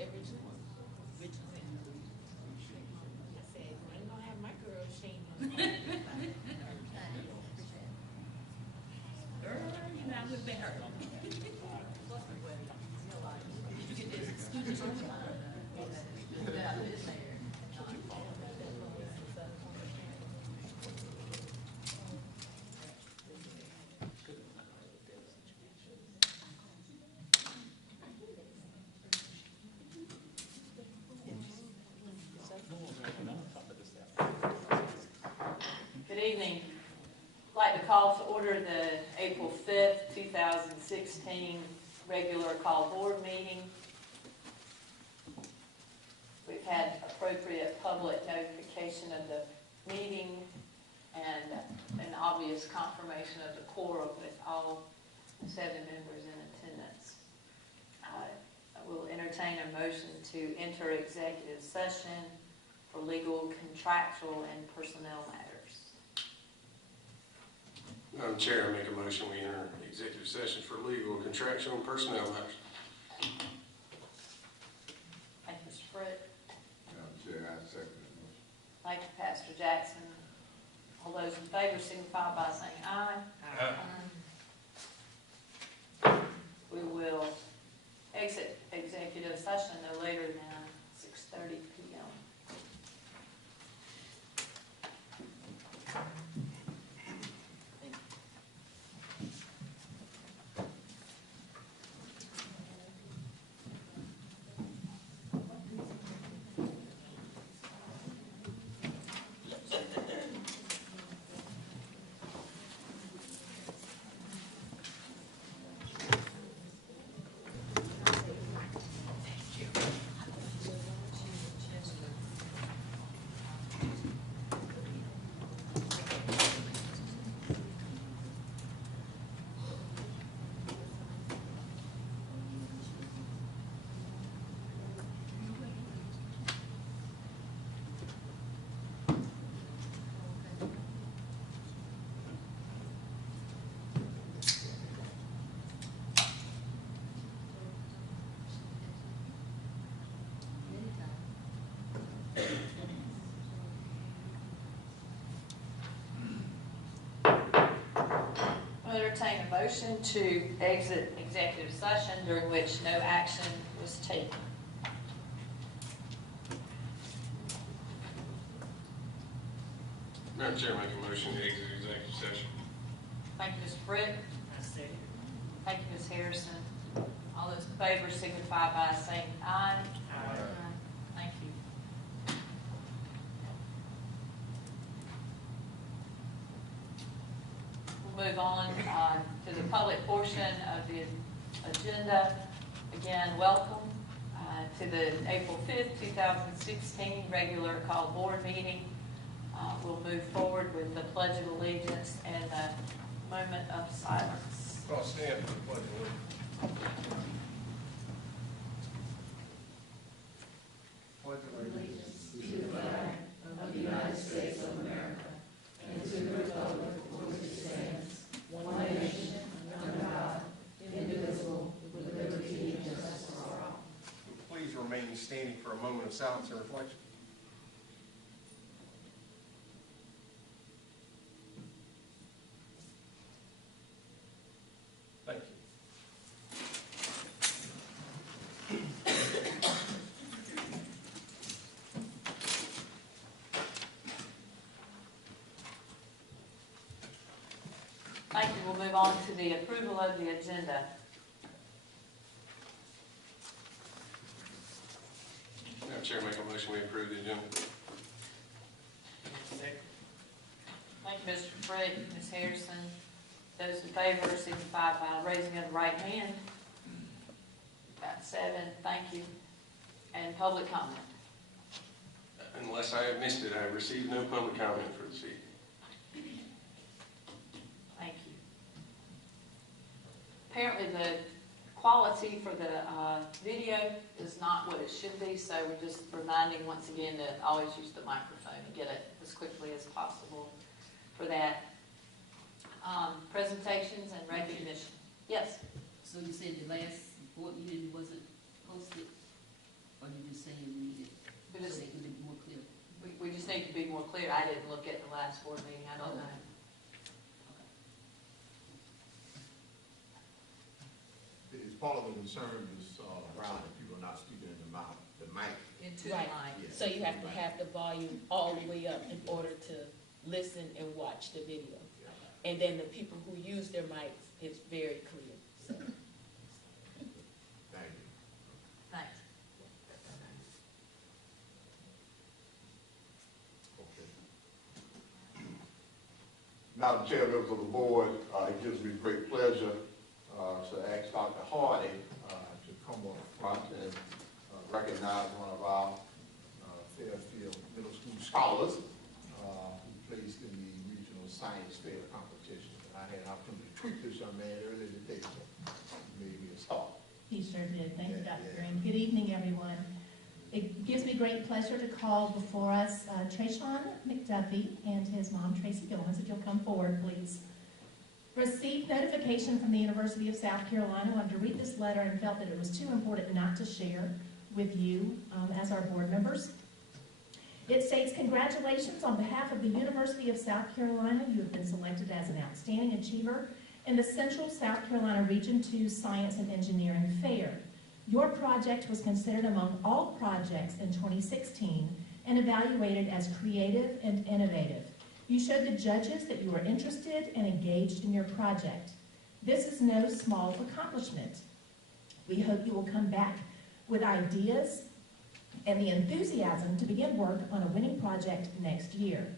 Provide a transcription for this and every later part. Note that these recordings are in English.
said Richard. Richard said no. I said, I ain't gonna have my girl Shane. Girl, you know I would be hurt. You can just scoot it on the line. Good evening. I'd like to call to order the April 5th, 2016 regular call board meeting. We've had appropriate public notification of the meeting and an obvious confirmation of the quorum with all 7 members in attendance. I will entertain a motion to enter executive session for legal, contractual, and personnel matters. Madam Chair, I make a motion we enter executive session for legal, contractual, and personnel matters. Thank you, Mr. Fritz. Madam Chair, I second the motion. Thank you, Pastor Jackson. All those in favor signify by saying aye. Aye. We will exit executive session no later than 6:30 p.m. I'll entertain a motion to exit executive session during which no action was taken. Madam Chair, make a motion to exit executive session. Thank you, Mr. Britt. Thank you, Ms. Harrison. All those in favor signify by saying aye. Aye. Thank you. We'll move on to the public portion of the agenda. Again, welcome to the April 5th, 2016 regular call board meeting. We'll move forward with the Pledge of Allegiance and a moment of silence. I'll stand for the Pledge of Allegiance. To the flag of the United States of America and to the republic for which it stands, one nation, under God, indivisible, with liberty and justice for all. Please remain standing for a moment of silence and reflection. Thank you. Thank you. We'll move on to the approval of the agenda. Madam Chair, make a motion we approve the agenda. Thank you, Mr. Frick, Ms. Harrison. Those in favor signify by raising of the right hand. Got 7. Thank you. And public comment. Unless I have missed it, I have received no public comment for this evening. Thank you. Apparently the quality for the video is not what it should be, so we're just reminding once again to always use the microphone and get it as quickly as possible for that. Presentations and recognition. Yes? So you said the last board meeting wasn't posted? clear. I didn't look at the last board meeting. I don't know. It's part of the concern is, around that people are not speaking in the mouth, the mic. Into the Right. line. So you have to have the volume all the way up in order to listen and watch the video. And then the people who use their mics, it's very clear, so. Thank you. Thanks. Okay. Madam Chair, members of the board, it gives me great pleasure to ask Dr. Hardy to come up front and recognize one of our Fairfield Middle School scholars who placed in the regional science fair competition. I had an opportunity to tweet this young man earlier today, so he made me a star. He sure did. Thank you, Dr. Yeah. Green. Good evening, everyone. It gives me great pleasure to call before us Trayshawn McDuffie and his mom, Tracy Gilman. If you'll come forward, please. Received notification from the University of South Carolina. I wanted to read this letter and felt that it was too important not to share with you as our board members. It states, congratulations on behalf of the University of South Carolina. You have been selected as an outstanding achiever in the Central South Carolina Region 2 Science and Engineering Fair. Your project was considered among all projects in 2016 and evaluated as creative and innovative. You showed the judges that you were interested and engaged in your project. This is no small accomplishment. We hope you will come back with ideas and the enthusiasm to begin work on a winning project next year.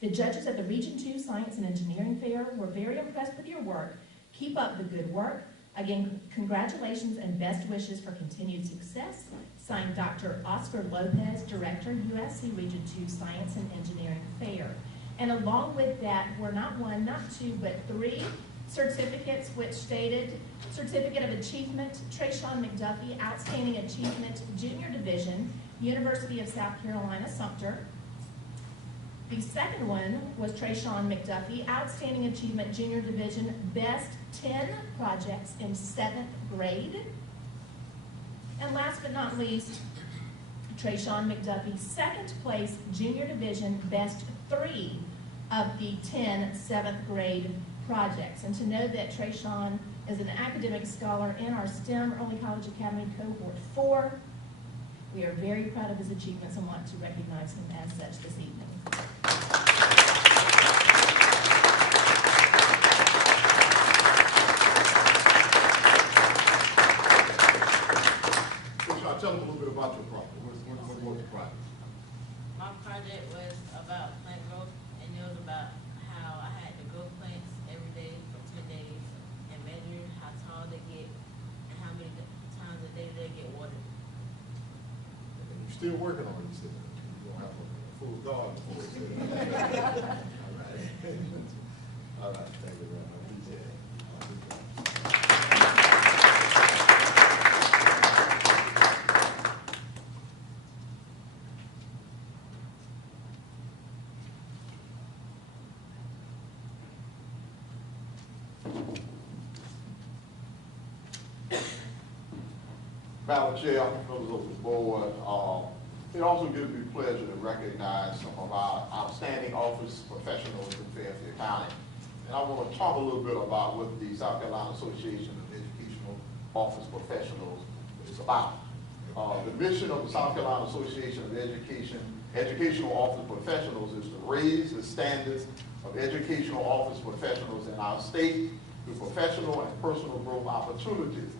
The judges at the Region 2 Science and Engineering Fair were very impressed with your work. Keep up the good work. Again, congratulations and best wishes for continued success. Signed, Dr. Oscar Lopez, Director, USC Region 2 Science and Engineering Fair. And along with that were not one, not two, but three certificates which stated Certificate of Achievement, Trayshawn McDuffie, Outstanding Achievement, Junior Division, University of South Carolina, Sumter. The second one was Trayshawn McDuffie, Outstanding Achievement, Junior Division, Best 10 Projects in 7th grade. And last but not least, Trayshawn McDuffie, second place, Junior Division, Best 3 of the 10 7th grade projects. And to know that Trayshawn is an academic scholar in our STEM Early College Academy Cohort 4, we are very proud of his achievements and want to recognize him as such this evening. Tell them a little bit about your project. What was the project? My project was about plant growth, and it was about how I had to grow plants every day for 10 days and measure how tall they get and how many times a day they get watered. And you're still working on it, you don't have a full garden before it's All right. All right, thank you very much. Appreciate it. Madam Chair, members of the board, it also gives me pleasure to recognize some of our outstanding office professionals in Fairfield County. And I want to talk a little bit about what the South Carolina Association of Educational Office Professionals is about. The mission of the South Carolina Association of Educational Office Professionals is to raise the standards of educational office professionals in our state through professional and personal growth opportunities,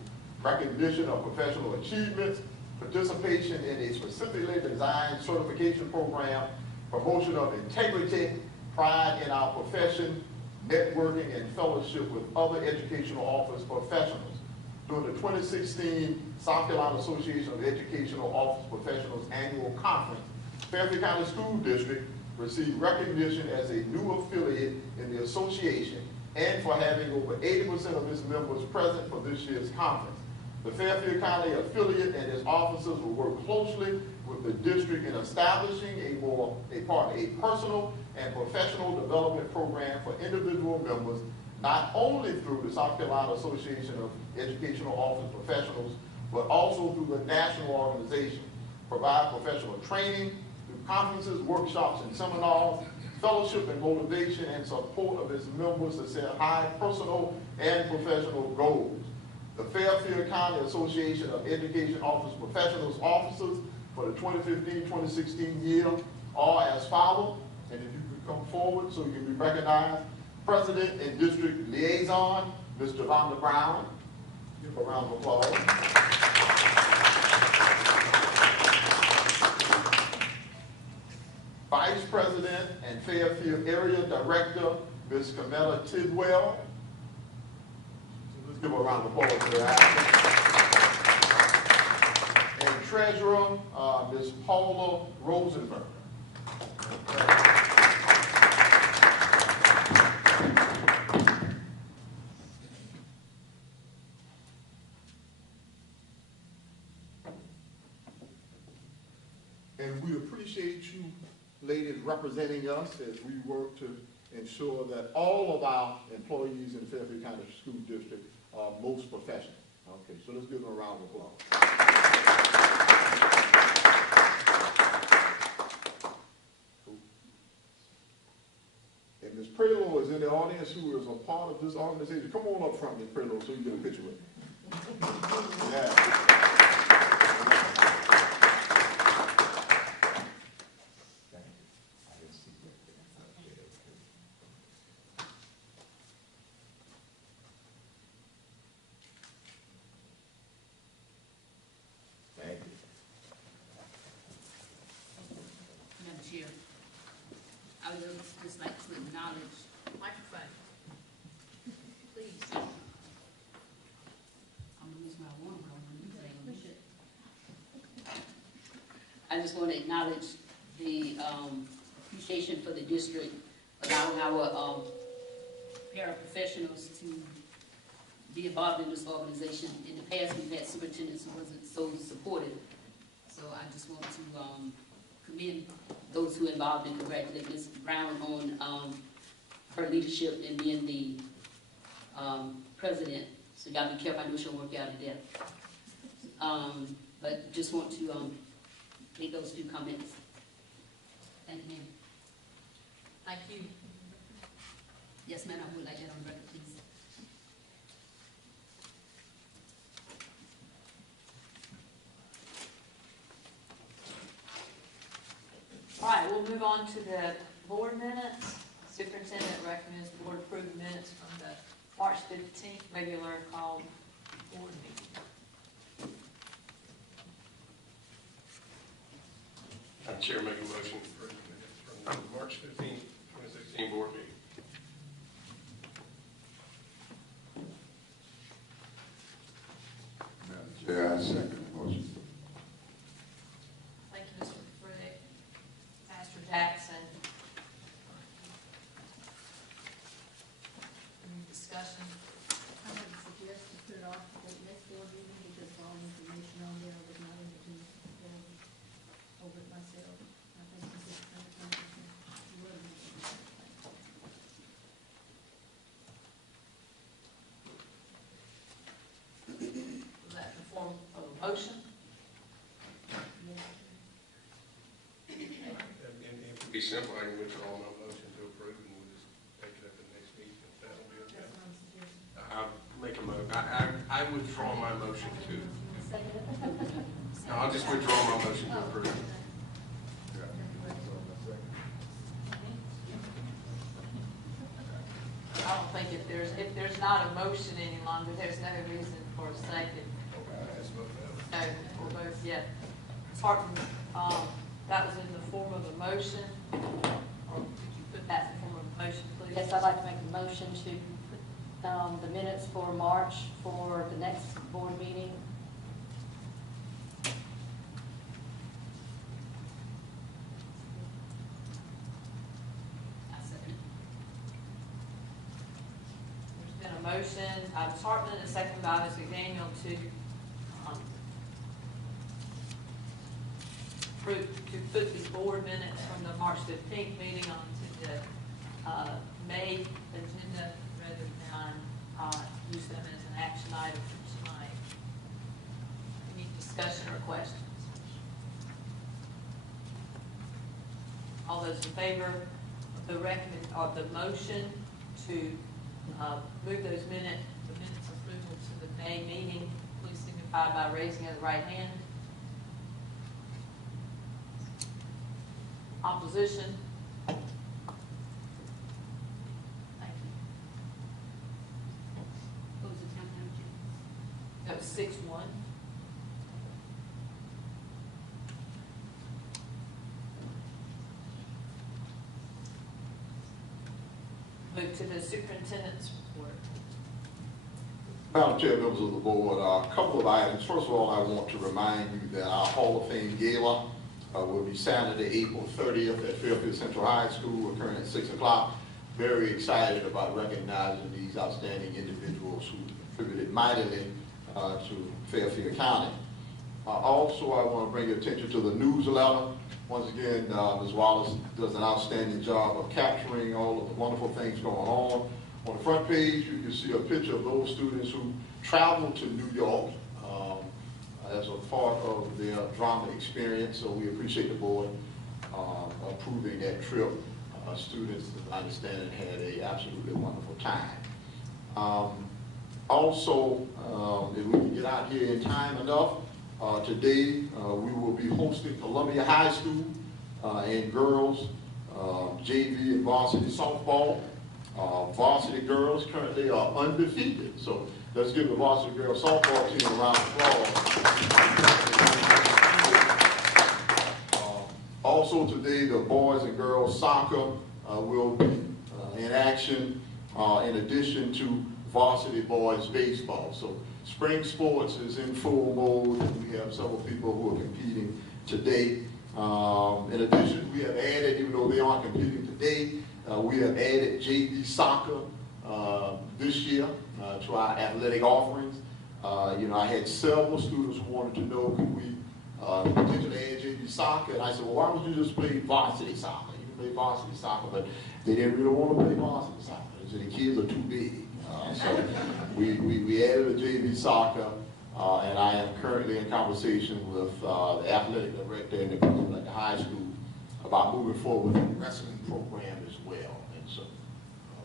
recognition of professional achievements, participation in a specifically designed certification program, promotion of integrity, pride in our profession, networking and fellowship with other educational office professionals. During the 2016 South Carolina Association of Educational Office Professionals Annual Conference, Fairfield County School District received recognition as a new affiliate in the association and for having over 80% of its members present for this year's conference. The Fairfield County affiliate and its officers will work closely with the district in establishing a personal and professional development program for individual members, not only through the South Carolina Association of Educational Office Professionals, but also through the national organization. Provide professional training through conferences, workshops, and seminars, fellowship and motivation and support of its members to set high personal and professional goals. The Fairfield County Association of Education Office Professionals officers for the 2015-2016 year are as follows, and if you could come forward so you can be recognized. President and District Liaison, Mr. Vonda Brown. Give a round of applause. Vice President and Fairfield Area Director, Ms. Camilla Tidwell. Let's give a round of applause for that. And Treasurer, Ms. Paula Rosenberg. And we appreciate you ladies representing us as we work to ensure that all of our employees in the Fairfield County School District are most professional. Okay, so let's give them a round of applause. Cool. And Ms. Prelo is in the audience, who is a part of this organization. Come on up front, Ms. Prelo, so you get a picture with me. Yeah. Madam Chair, I would just like to acknowledge, microphone, please. I'm gonna use my one when you say I just want to acknowledge the appreciation for the district allowing our paraprofessionals to be involved in this organization. In the past, we've had superintendents who wasn't so supportive. So I just want to commend those who are involved and congratulate Ms. Brown on her leadership in being the president. So y'all be careful, I know she'll work out of death. But just want to make those few comments. Thank you, ma'am. Thank you. Yes, ma'am, I would like that on record, please. All right, we'll move on to the board minutes. Superintendent recommends the board approve the minutes from the March 15th regular called board meeting. Chair, make a motion to approve the minutes from the March 15th, 2016 board meeting. Madam Chair, I second the motion. Thank you, Mr. Riddick. Pastor Jackson. Any discussion? I would suggest to put it off to the next board meeting because all the information on there was not able to go over it myself. I think this is kind of something you wouldn't. Was that in the form of a motion? It would be simple, I can withdraw my motion to approve and we'll just take it up at the next meeting, if that'll be okay. That's what I'm suggesting. I'll make a I withdraw my motion to, no, I'll just withdraw my motion to approve. I don't think if there's not a motion any longer, there's no reason for a second. No, for both, yeah. Harton, that was in the form of a motion, or could you put that in the form of a motion, please? Yes, I'd like to make a motion to put the minutes for March for the next board meeting. I second it. There's been a motion, Ms. Hartman, and a second by Ms. McDaniel to put the board minutes from the March 15th meeting onto the May agenda rather than use them as an action item for tonight. Any discussion or questions? All those in favor of the motion to move those the minutes approval to the May meeting, please signify by raising of the right hand. Opposition? Thank you. What was the time, Madam Chair? That was 6-1. Move to the superintendent's report. Madam Chair, members of the board, a couple of items. First of all, I want to remind you that our Hall of Fame Gala will be Saturday, April 30th at Fairfield Central High School, occurring at 6 o'clock. Very excited about recognizing these outstanding individuals who contributed mightily to Fairfield County. Also, I want to bring your attention to the newsletter. Once again, Ms. Wallace does an outstanding job of capturing all of the wonderful things going on. On the front page, you can see a picture of those students who traveled to New York as a part of their drama experience. So we appreciate the board approving that trip. Students, I understand, had an absolutely wonderful time. Also, if we can get out here in time enough, today we will be hosting Columbia High School and girls JV and varsity softball. Varsity girls currently are undefeated, so let's give the varsity girls softball team a round of applause. Also today, the boys and girls soccer will be in action in addition to varsity boys baseball. So spring sports is in full mode, and we have several people who are competing today. In addition, we have added, even though they aren't competing today, we have added JV soccer this year to our athletic offerings. I had several students who wanted to know, could we potentially add JV soccer? And I said, well, why don't you just play varsity soccer? You can play varsity soccer, but they didn't really want to play varsity soccer. They said the kids are too big. So we added a JV soccer, and I am currently in conversation with the athletic director and the principal at the high school about moving forward with the wrestling program as well. And so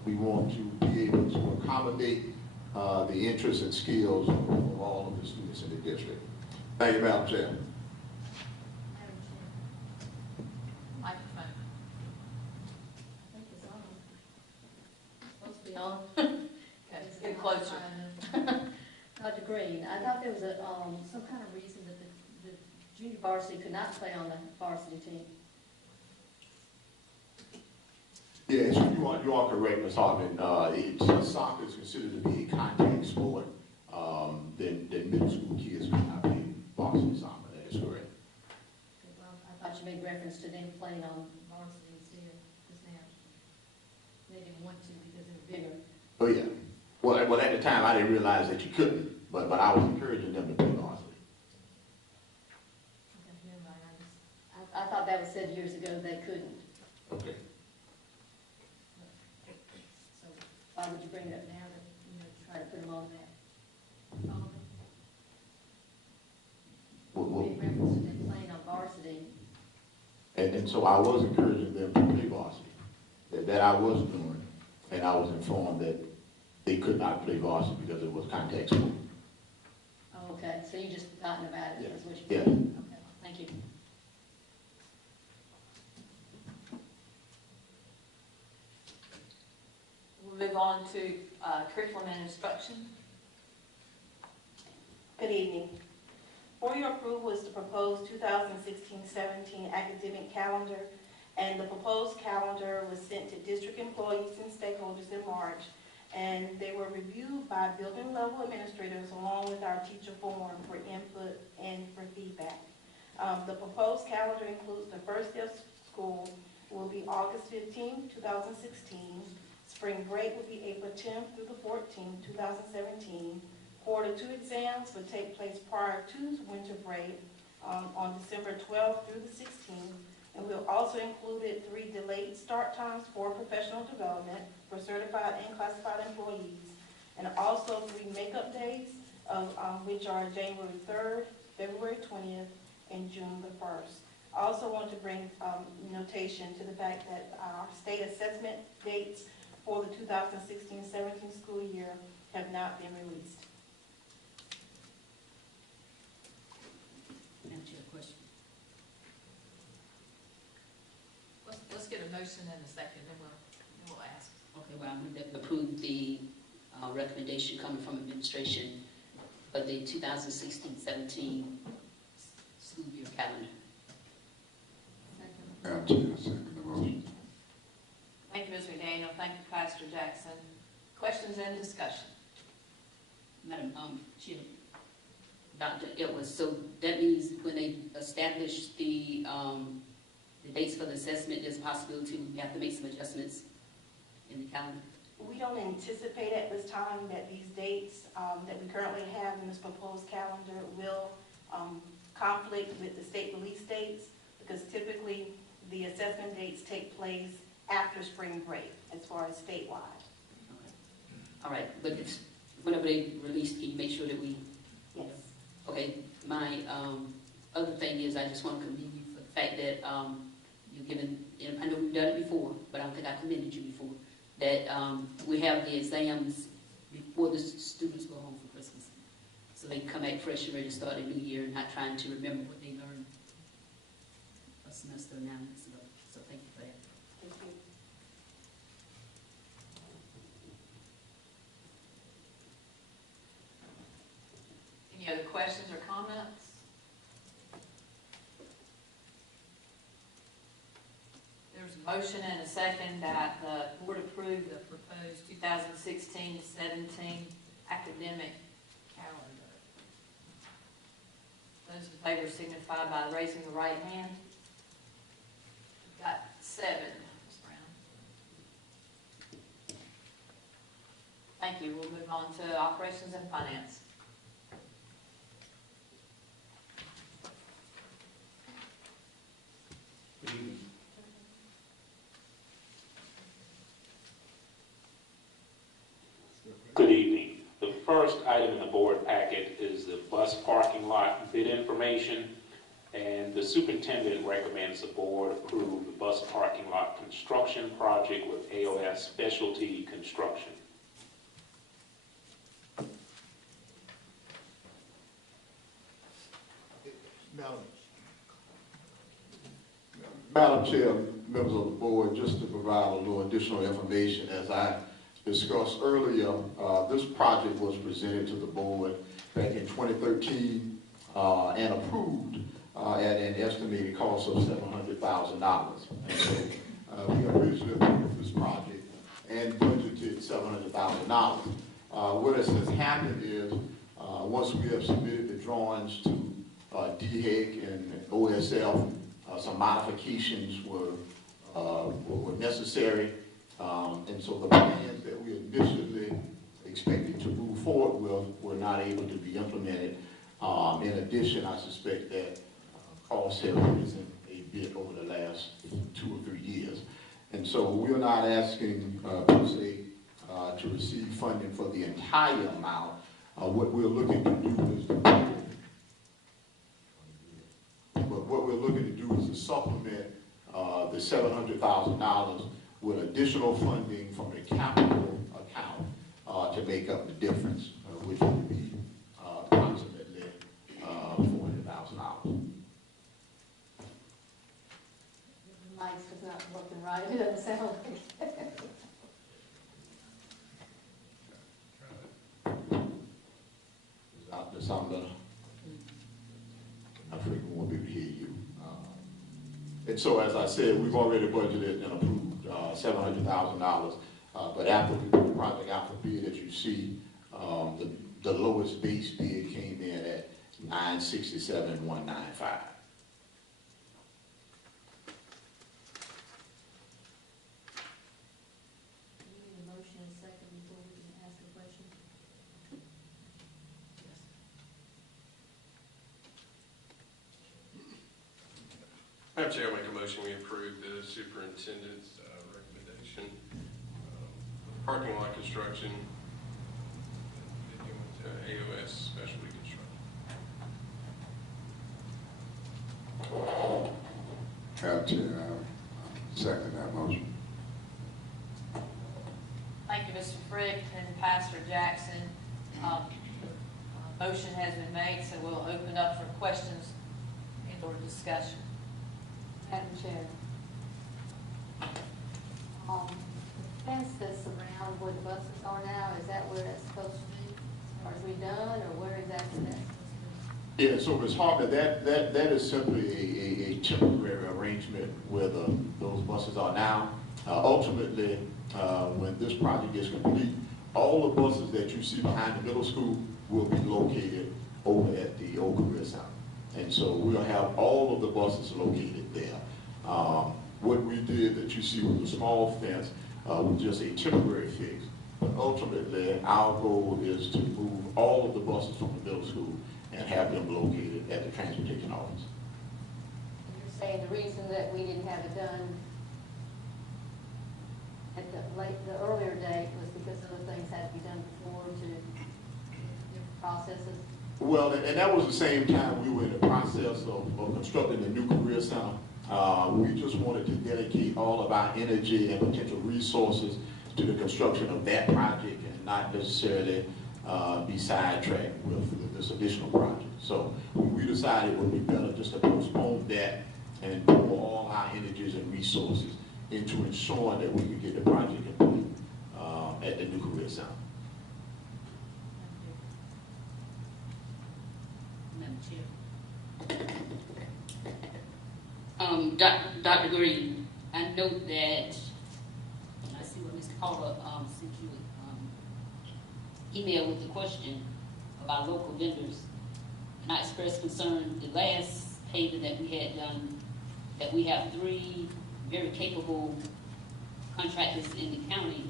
we want to be able to accommodate the interests and skills of all of the students in the district. Thank you, Madam Chair. Madam Chair. Microphone. I think it's on. Supposed to be on. Okay, get closer. Dr. Green, I thought there was some kind of reason that the junior varsity could not play on the varsity team. Yes, you are correct, Ms. Hartman. Soccer is considered to be a contact sport. Then middle school kids cannot play varsity soccer. That is correct. Okay, well, I thought you made reference to them playing on varsity instead just now. They didn't want to because they were bigger. Oh, yeah. Well, at the time, I didn't realize that you couldn't, but I was encouraging them to play varsity. Okay, never mind. I thought that was said years ago they couldn't. Okay. So why would you bring it up now to try to put them on that? Well, Made reference to them playing on varsity. and so I was encouraging them to play varsity. That I was doing, and I was informed that they could not play varsity because it was contact sport. Oh, okay, so you just forgotten about it, is what you Yeah. said? Okay, thank you. We'll move on to curriculum and instruction. Good evening. For your approval is the proposed 2016-17 academic calendar, and the proposed calendar was sent to district employees and stakeholders in March, and they were reviewed by building level administrators along with our teacher forum for input and for feedback. The proposed calendar includes the first day of school will be August 15, 2016. Spring break will be April 10th through the 14th, 2017. Quarter 2 exams would take place prior to winter break on December 12th through the 16th. And we'll also included 3 delayed start times for professional development for certified and classified employees. And also 3 makeup days, which are January 3rd, February 20th, and June the 1st. I also want to bring notation to the fact that our state assessment dates for the 2016-17 school year have not been released. Madam Chair, question. Let's get a motion in a second, then we'll ask. Okay, well, I'm going to approve the recommendation coming from administration for the 2016-17 school year calendar. Madam Chair, I second the motion. Thank you, Ms. McDaniel. Thank you, Pastor Jackson. Questions and discussion? Madam Chair, Dr. Edwards, so that means when they establish the dates for the assessment, there's a possibility we have to make some adjustments in the calendar? We don't anticipate at this time that these dates that we currently have in this proposed calendar will conflict with the state release dates, because typically the assessment dates take place after spring break as far as statewide. Okay. All right, but it's, whenever they release, can you make sure that we? Yes. Okay, my other thing is I just want to commend you for the fact that you've given, and I know we've done it before, but I don't think I commended you before, that we have the exams before the students go home for Christmas. So they can come back fresh and ready to start a new year and not trying to remember what they learned a semester and 9 months ago. So thank you for that. Thank you. Any other questions or comments? There's a motion and a second that the board approve the proposed 2016-17 academic calendar. Those in favor signify by raising the right hand. We've got 7, Ms. Brown. Thank you. We'll move on to operations and finance. Good evening. The first item in the board packet is the bus parking lot bid information, and the superintendent recommends the board approve the bus parking lot construction project with AOS Specialty Construction. Madam Chair, members of the board, just to provide a little additional information, as I discussed earlier, this project was presented to the board back in 2013 and approved at an estimated cost of $700,000. And so we originally approved this project and budgeted $700,000. What has happened is once we have submitted the drawings to DHEC and OSF, some modifications were necessary. And so the plans that we initially expected to move forward with were not able to be implemented. In addition, I suspect that costs have risen a bit over the last 2 or 3 years. And so we're not asking per se to receive funding for the entire amount. What we're looking to do is to supplement the $700,000 with additional funding from the capital account to make up the difference, which would be approximately $400,000. Mike's is not working right, it doesn't sound like it. Does that sound better? I figure we won't be able to hear you. And so, as I said, we've already budgeted and approved $700,000. But after we put the project out for bid, as you see, the lowest base bid came in at $967,195. Madam Chair, I make a motion we approve the superintendent's recommendation. Parking lot construction, AOS Specialty Construction. Madam Chair, I second that motion. Thank you, Mr. Frick and Pastor Jackson. Motion has been made, so we'll open up for questions and or discussion. Madam Chair. The fence that's around where the buses are now, is that where that's supposed to be? Or is redone, or where exactly that's supposed to be? Yeah, so Ms. Harper, that is simply a temporary arrangement where those buses are now. Ultimately, when this project is complete, all the buses that you see behind the middle school will be located over at the Old Career Center. And so we'll have all of the buses located there. What we did that you see with the small fence was just a temporary fix. But ultimately, our goal is to move all of the buses from the middle school and have them located at the transportation office. You're saying the reason that we didn't have it done at the earlier date was because other things had to be done before to different processes? Well, and that was the same time we were in the process of constructing the new career center. We just wanted to dedicate all of our energy and potential resources to the construction of that project and not necessarily be sidetracked with this additional project. So we decided it would be better just to postpone that and pour all our energies and resources into ensuring that we could get the project complete at the new career center. Madam Chair. Dr. Green, I note that, I see what Mr. Carter sent you email with the question about local vendors. And I expressed concern the last paving that we had done, that we have 3 very capable contractors in the county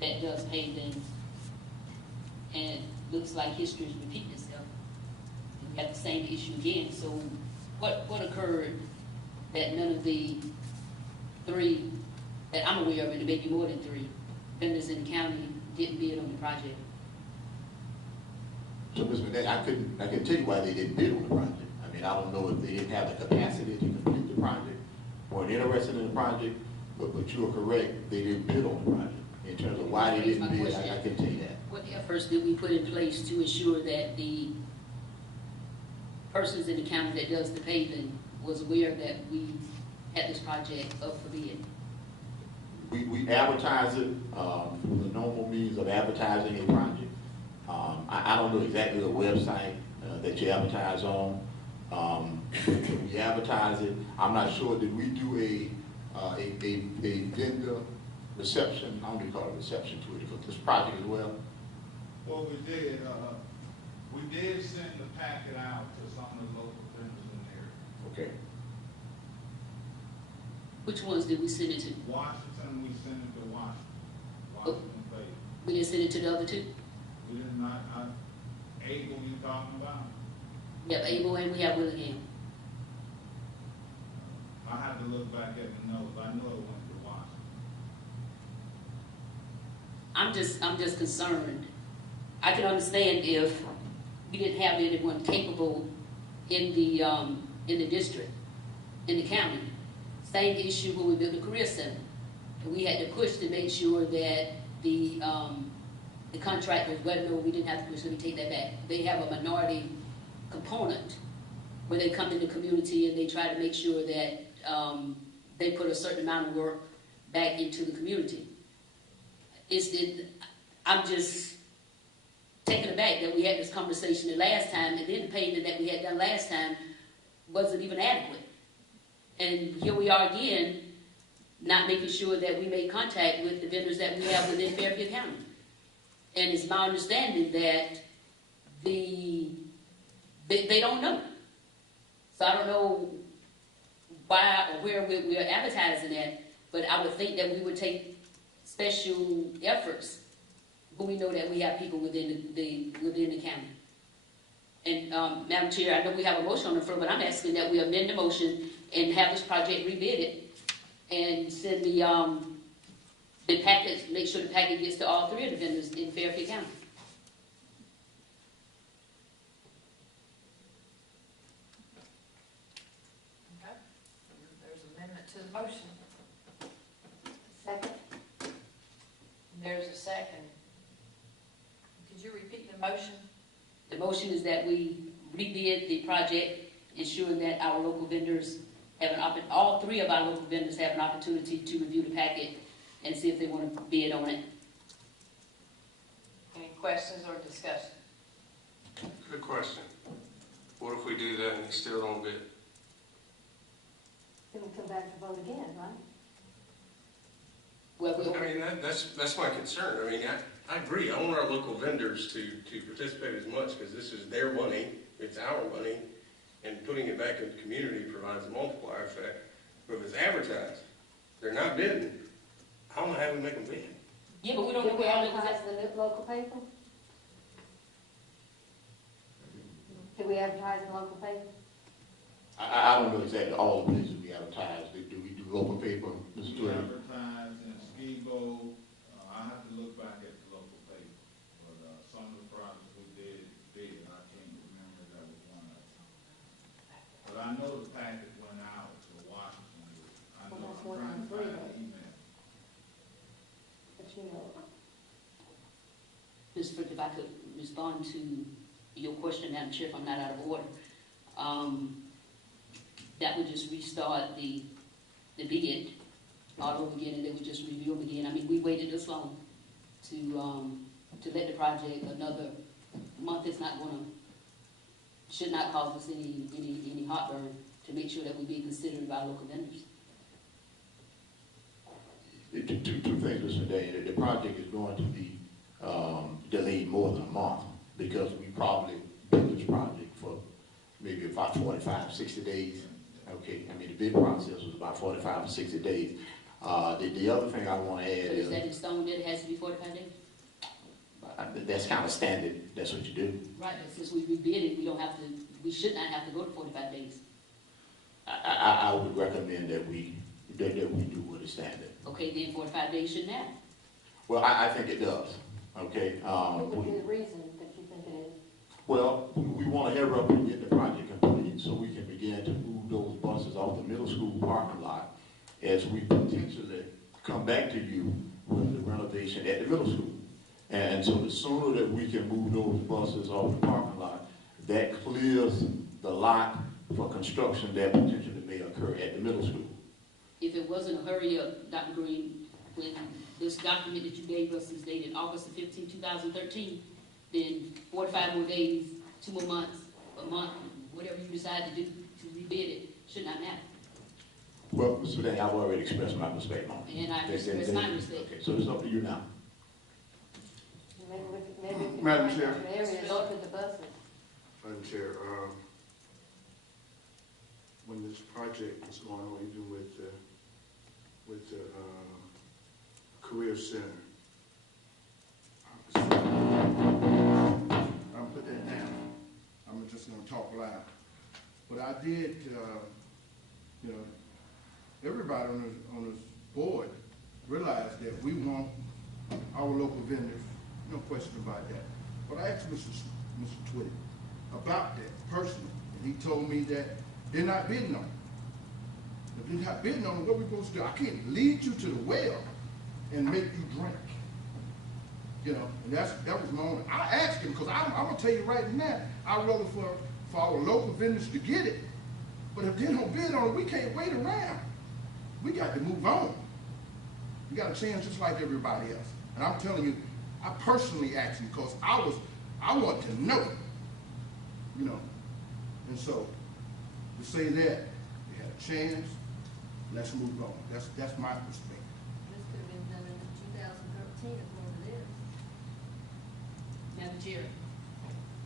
that does paving, and it looks like history is repeating itself. We have the same issue again. So what occurred that none of the 3 that I'm aware of, and there may be more than 3 vendors in the county, didn't bid on the project? So, Ms. McNair, I can tell you why they didn't bid on the project. I mean, I don't know if they didn't have the capacity to complete the project, weren't interested in the project, but you are correct, they didn't bid on the project. In terms of why they didn't bid, I can tell you that. What efforts did we put in place to ensure that the persons in the county that does the paving was aware that we had this project up for bid? We advertise it through the normal means of advertising a project. I don't know exactly the website that you advertise on. We advertise it. I'm not sure, did we do a vendor reception, I don't know if you call it reception to it, for this project as well? Well, we did send the packet out to some of the local vendors in there. Okay. Which ones did we send it to? Washington, we sent it to Washington. Washington State. We didn't send it to the other 2? We did not, Able you talking about? We have Able and we have Willingham. I had to look back at the notes. I know it went to Washington. I'm just concerned. I can understand if we didn't have anyone capable in the district, in the county. Same issue when we built the career center. And we had to push to make sure that the contractors, well, no, we didn't have to push, let me take that back. They have a minority component where they come in the community and they try to make sure that they put a certain amount of work back into the community. I'm just taken aback that we had this conversation the last time, and then the paving that we had done last time wasn't even adequate. And here we are again, not making sure that we make contact with the vendors that we have within Fairfield County. And it's my understanding that they don't know. So I don't know why or where we're advertising at, but I would think that we would take special efforts when we know that we have people within the county. And Madam Chair, I know we have a motion on the floor, but I'm asking that we amend the motion and have this project rebid and send the package, make sure the package gets to all 3 of the vendors in Fairfield County. Okay. motion? The motion is that we rebid the project, ensuring that our local vendors have all three of our local vendors have an opportunity to review the packet and see if they want to bid on it. Any questions or discussion? Good question. What if we do that and they still don't bid? Then we come back to vote again, right? Well, I mean, that's my concern. I mean, I agree. I want our local vendors to participate as much because this is their money, it's our money, and putting it back in the community provides a multiplier effect. But if it's advertised, they're not bidding, I don't know how we make them bid. yeah, but we don't know Did we where all of advertise that. in the local paper? Did we advertise in the local paper? I don't know exactly all the places we advertise. Do we do local paper, Mr. We Twitter? advertised in Skibo, I have to look back at the local paper, but, some of the projects we did, I can't remember if that was one of them. But I know the packet went out to Washington, I know, I'm trying to find the email. But you know, Ms. Frick, if I could respond to your question, Madam Chair, if I'm not out of order. That would just restart the bid all over again, and then we just review them again. I mean, we waited this long to let the project another month. It's not gonna, should not cause us any heartburn to make sure that we be considerate of our local vendors. Two things, Mr. Day. The project is going to be delayed more than a month because we probably built this project for maybe about 45, 60 days. Okay, I mean, the bid process was about 45 or 60 days. The other thing I want to add So is that in stone that it has to be 45 days? That's kind of standard. That's what you do. Right, but since we rebid it, we should not have to go to 45 days. I would recommend that we do what is standard. Okay, then 45 days shouldn't happen. Well, I think it does. Okay. what would be the reason that you think it is? Well, we want to hurry up and get the project complete so we can begin to move those buses off the middle school parking lot as we potentially come back to you with the renovation at the middle school. And so the sooner that we can move those buses off the parking lot, that clears the lot for construction that potentially may occur at the middle school. If it wasn't a hurry up, Dr. Green, when this document that you gave us is dated August 15, 2013, then 45 more days, 2 more months, a month, whatever you decide to do to rebid it, should not matter. Well, Mr. Day, I've already expressed my respect on it. And I express my respect. Okay, so it's up to you now. Maybe we can Madam find Chair. some areas open the buses. Madam Chair, when this project was going on, even with the Career Center, I'll put that down. I'm just gonna talk loud. But I did, everybody on this board realized that we want our local vendors, no question about that. But I asked Mr. Twitty about that personally, and he told me that they're not bidding on it. If they're not bidding on it, what are we supposed to do? I can't lead you to the well and make you drink. And that was my own. I asked him, because I'm gonna tell you right now, I'd rather for our local vendors to get it. But if they don't bid on it, we can't wait around. We got to move on. We got to change just like everybody else. And I'm telling you, I personally asked him because I want to know, And so, to say that, they had a chance, let's move on. That's my perspective. This could have been done in 2013 according to this. Madam Chair,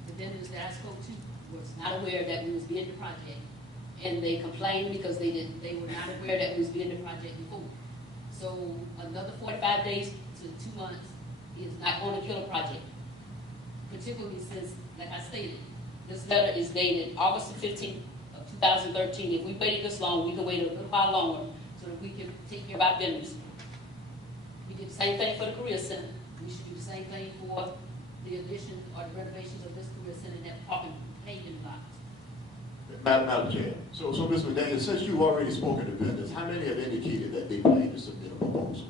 the vendors that I spoke to was not aware that we was bidding the project. And they complained because they were not aware that we was bidding the project before. So another 45 days to 2 months is not going to kill a project. Particularly since, like I stated, this letter is dated August 15th of 2013. If we waited this long, we can wait a little while longer so that we can take care of our vendors. We did the same thing for the Career Center. We should do the same thing for the addition or the renovations of this Career Center and that parking paving lot. Madam Chair, so Ms. McDaniel, since you've already spoken to vendors, how many have indicated that they plan to submit a proposal?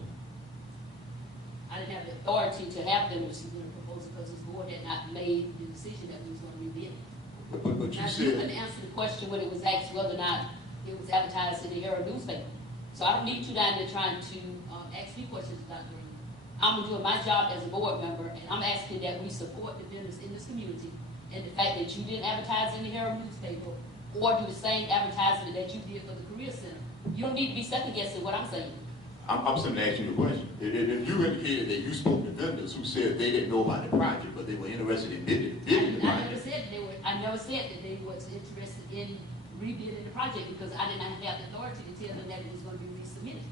I didn't have the authority to have them submit a proposal because it's board had not made the decision that we was gonna rebid it. But you Now, you said, couldn't answer the question when it was asked whether or not it was advertised in the Herald newspaper. So I don't need you down there trying to, ask me questions, Dr. Green. I'm doing my job as a board member, and I'm asking that we support the vendors in this community, and the fact that you didn't advertise in the Herald newspaper, or do the same advertisement that you did for the Career Center. You don't need to be second guessing what I'm saying. I'm simply asking you a question. If you indicated that you spoke to vendors who said they didn't know about the project, but they were interested in bidding the I never project. said I never said that they was interested in rebidding the project because I did not have the authority to tell them that it was going to be resubmitted.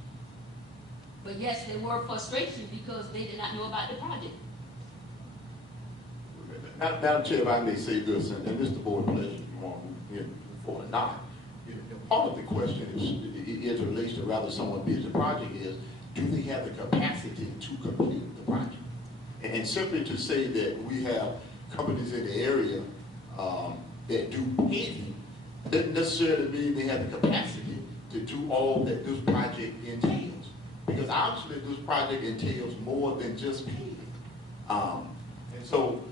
But yes, there were frustrations because they did not know about the project. Madam Chair, if I may say this, and Mr. Board, pleasure if you want to move for or not. Part of the question is relates to rather someone bids the project is, do they have the capacity to complete the project? And simply to say that we have companies in the area that do paving doesn't necessarily mean they have the capacity to do all that this project entails. Because obviously this project entails more than just paving. And so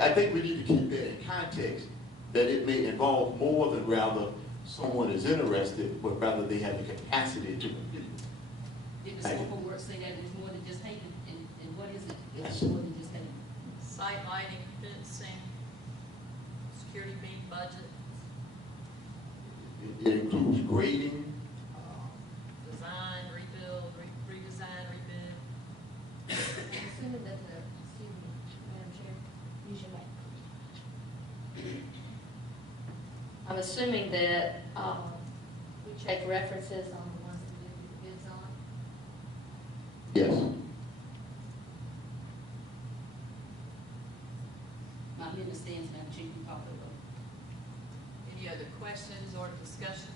I think we need to keep that in context, that it may involve more than rather someone is interested, but rather they have the capacity to complete it. Did the scope of work say that it was more than just paving? And what is it? It's Yes. more than just paving. Site lighting, fencing, security beam budget, It includes grading, design, rebuild, redesign, rebid. Assuming that the, excuse me, Madam Chair, use your mic. I'm assuming that, we check references on the ones that we give bids on. yes. My business stands, Madam Chair, you can call for the vote. Any other questions or discussion?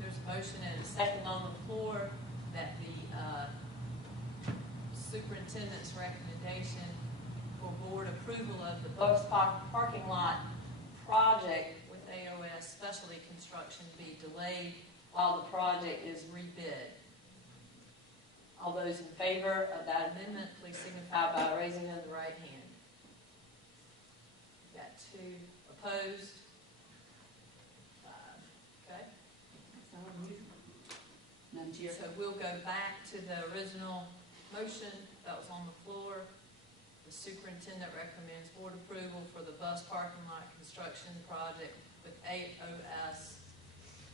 There's a motion and a second on the floor that the superintendent's recommendation for board approval of the bus parking lot project with AOS Specialty Construction be delayed while the project is rebid. All those in favor of that amendment, please signify by raising of the right hand. Got 2 opposed. 5. Okay. Madam Chair. So we'll go back to the original motion that was on the floor. The superintendent recommends board approval for the bus parking lot construction project with AOS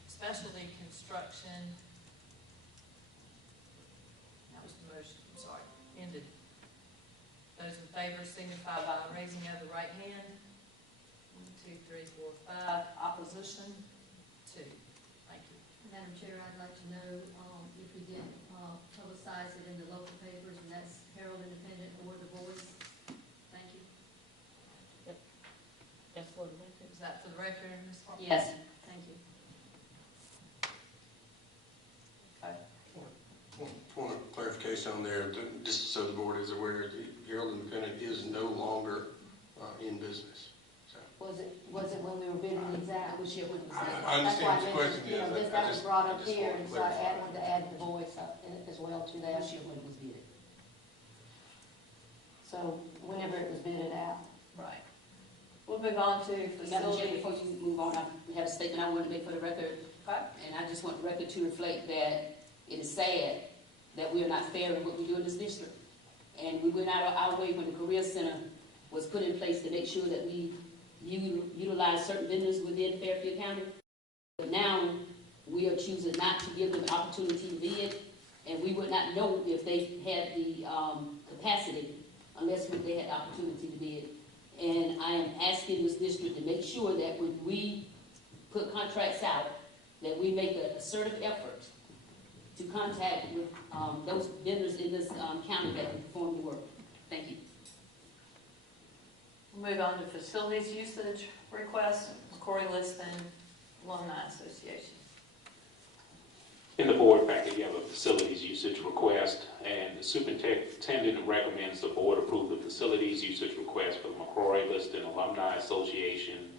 Specialty Construction. That was the motion, I'm sorry, ended. Those in favor signify by raising of the right hand. 1, 2, 3, 4, 5. Opposition? 2. Thank you. Madam Chair, I'd like to know if we did publicize it in the local papers, and that's Herald Independent or The Voice. Thank you. That's for the record. Is that for the record, Ms. Parker? Yes. Thank you. Okay. Point of clarification on there, just so the board is aware, the Herald Independent is no longer in business. So, Was it when we were bidding these out? Which year was it? I understand the question is, That was brought up I just here, want and to so I clarify. wanted to add The Voice up as well to that. Which year when it was bid? So whenever it was bidded out. Right. We'll move on to Madam Chair, facility. before you move on, I have a statement I want to make for the record. Okay. And I just want the record to reflect that it is sad that we are not fair in what we do in this district. And we went out of our way when the Career Center was put in place to make sure that we utilize certain vendors within Fairfield County. But now, we are choosing not to give them the opportunity to bid, and we would not know if they had the capacity unless they had the opportunity to bid. And I am asking this district to make sure that when we put contracts out, that we make an assertive effort to contact with those vendors in this county that can perform the work. Thank you. We'll move on to facilities usage requests, Corey Liston, Alumni Association. In the board packet, you have a facilities usage request, and the superintendent recommends the board approve the facilities usage request for the McCrory-Liston Alumni Association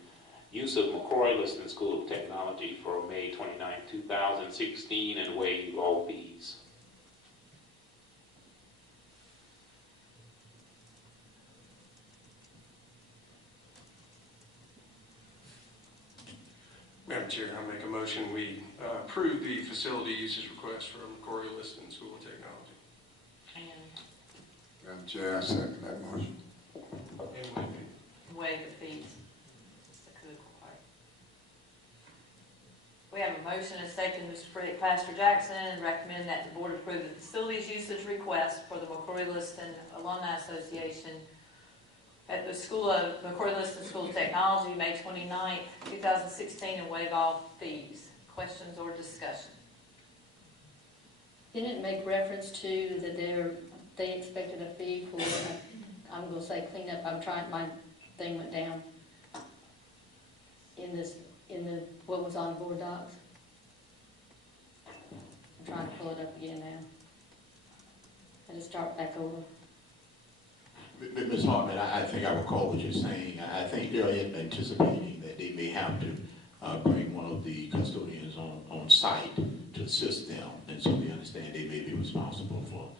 use of McCrory-Liston School of Technology for May 29, 2016, and waive all fees. Madam Chair, I make a motion, we approve the facility usage request for Macquarie Liston School of Technology. And Madam Chair, I second that motion. And waive the fees. That's the critical part. We have a motion and a second, Mr. Pastor Jackson, recommend that the board approve the facilities usage request for the Macquarie Liston Alumni Association at the Macquarie Liston School of Technology, May 29th, 2016, and waive all fees. Questions or discussion? Didn't it make reference to that they expected a fee for, I'm gonna say cleanup, my thing went down in what was on board docs? I'm trying to pull it up again now. I just start back over. Ms. Hartman, I think I recall what you're saying. I think they're anticipating that they may have to bring one of the custodians on site to assist them, and so they understand they may be responsible for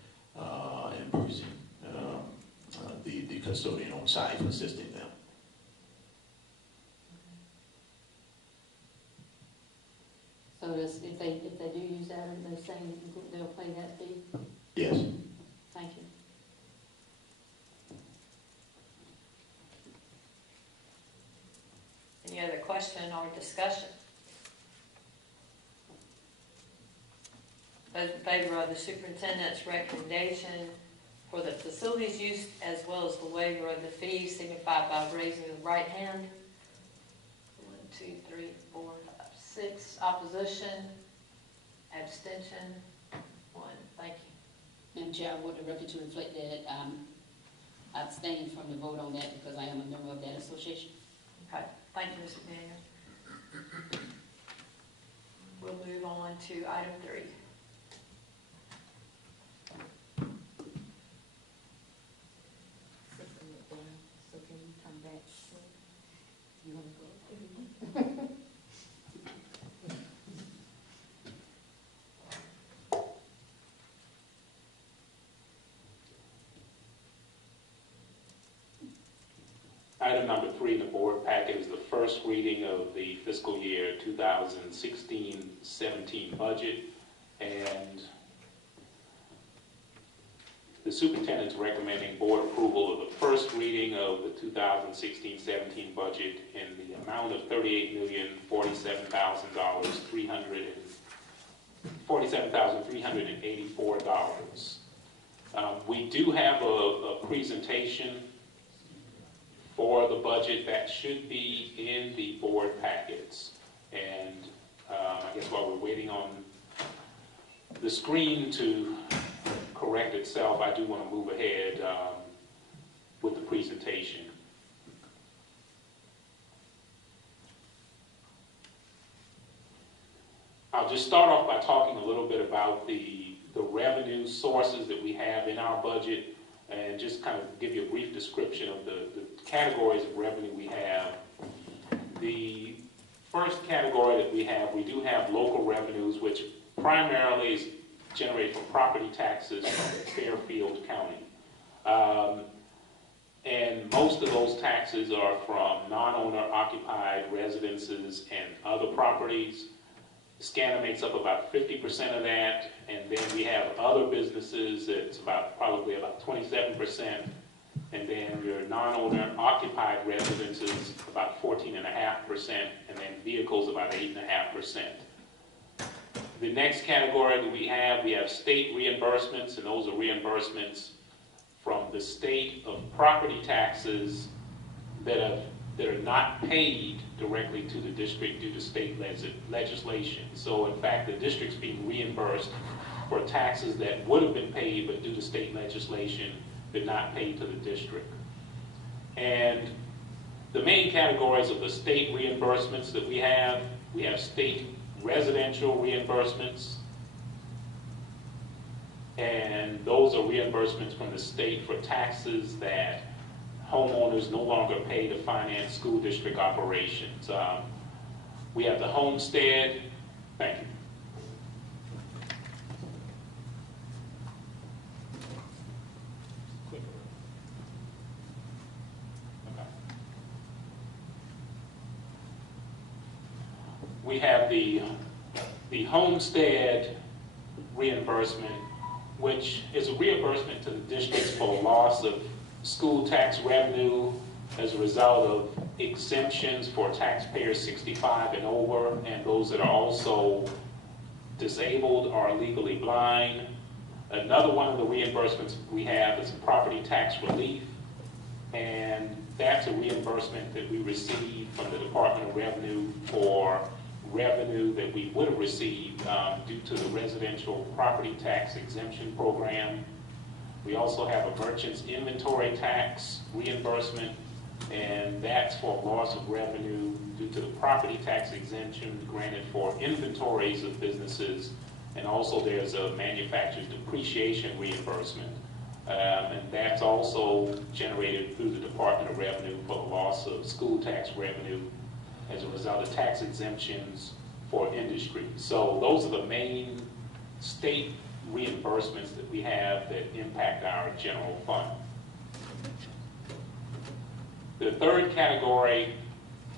impersing the custodian on site for assisting them. So if they do use that, are they saying they'll pay that fee? Yes. Thank you. Any other question or discussion? Those in favor of the superintendent's recommendation for the facilities use as well as the waiver of the fees signify by raising the right hand. 1, 2, 3, 4, 5, 6. Opposition? Abstention? 1. Thank you. Madam Chair, I want the record to reflect that I abstained from the vote on that because I am a member of that association. Okay. Thank you, Ms. McDaniel. We'll move on to item 3. So can you come back soon? You want to go? Item number 3 in the board packet is the first reading of the fiscal year 2016-17 budget, and the superintendent's recommending board approval of the first reading of the 2016-17 budget in the amount of $38,047,384. We do have a presentation for the budget that should be in the board packets. And I guess while we're waiting on the screen to correct itself, I do want to move ahead with the presentation. I'll just start off by talking a little bit about the revenue sources that we have in our budget, and just kind of give you a brief description of the categories of revenue we have. The first category that we do have local revenues, which primarily is generated from property taxes from Fairfield County. And most of those taxes are from non-owner occupied residences and other properties. SCANA makes up about 50% of that, and then we have other businesses that's probably about 27%, and then your non-owner occupied residences about 14.5%, and then vehicles about 8.5%. The next category that we have state reimbursements, and those are reimbursements from the state of property taxes that are not paid directly to the district due to state legislation. So in fact, the district's being reimbursed for taxes that would have been paid, but due to state legislation, did not pay to the district. And the main categories of the state reimbursements that we have state residential reimbursements, and those are reimbursements from the state for taxes that homeowners no longer pay to finance school district operations. We have the homestead. Thank you. we have the homestead reimbursement, which is a reimbursement to the districts for loss of school tax revenue as a result of exemptions for taxpayers 65 and over, and those that are also disabled or legally blind. Another one of the reimbursements we have is property tax relief, and that's a reimbursement that we receive from the Department of Revenue for revenue that we would have received due to the residential property tax exemption program. We also have a merchant's inventory tax reimbursement, and that's for loss of revenue due to the property tax exemption granted for inventories of businesses. And also there's a manufacturer's depreciation reimbursement, and that's also generated through the Department of Revenue for the loss of school tax revenue as a result of tax exemptions for industry. So those are the main state reimbursements that we have that impact our general fund. The third category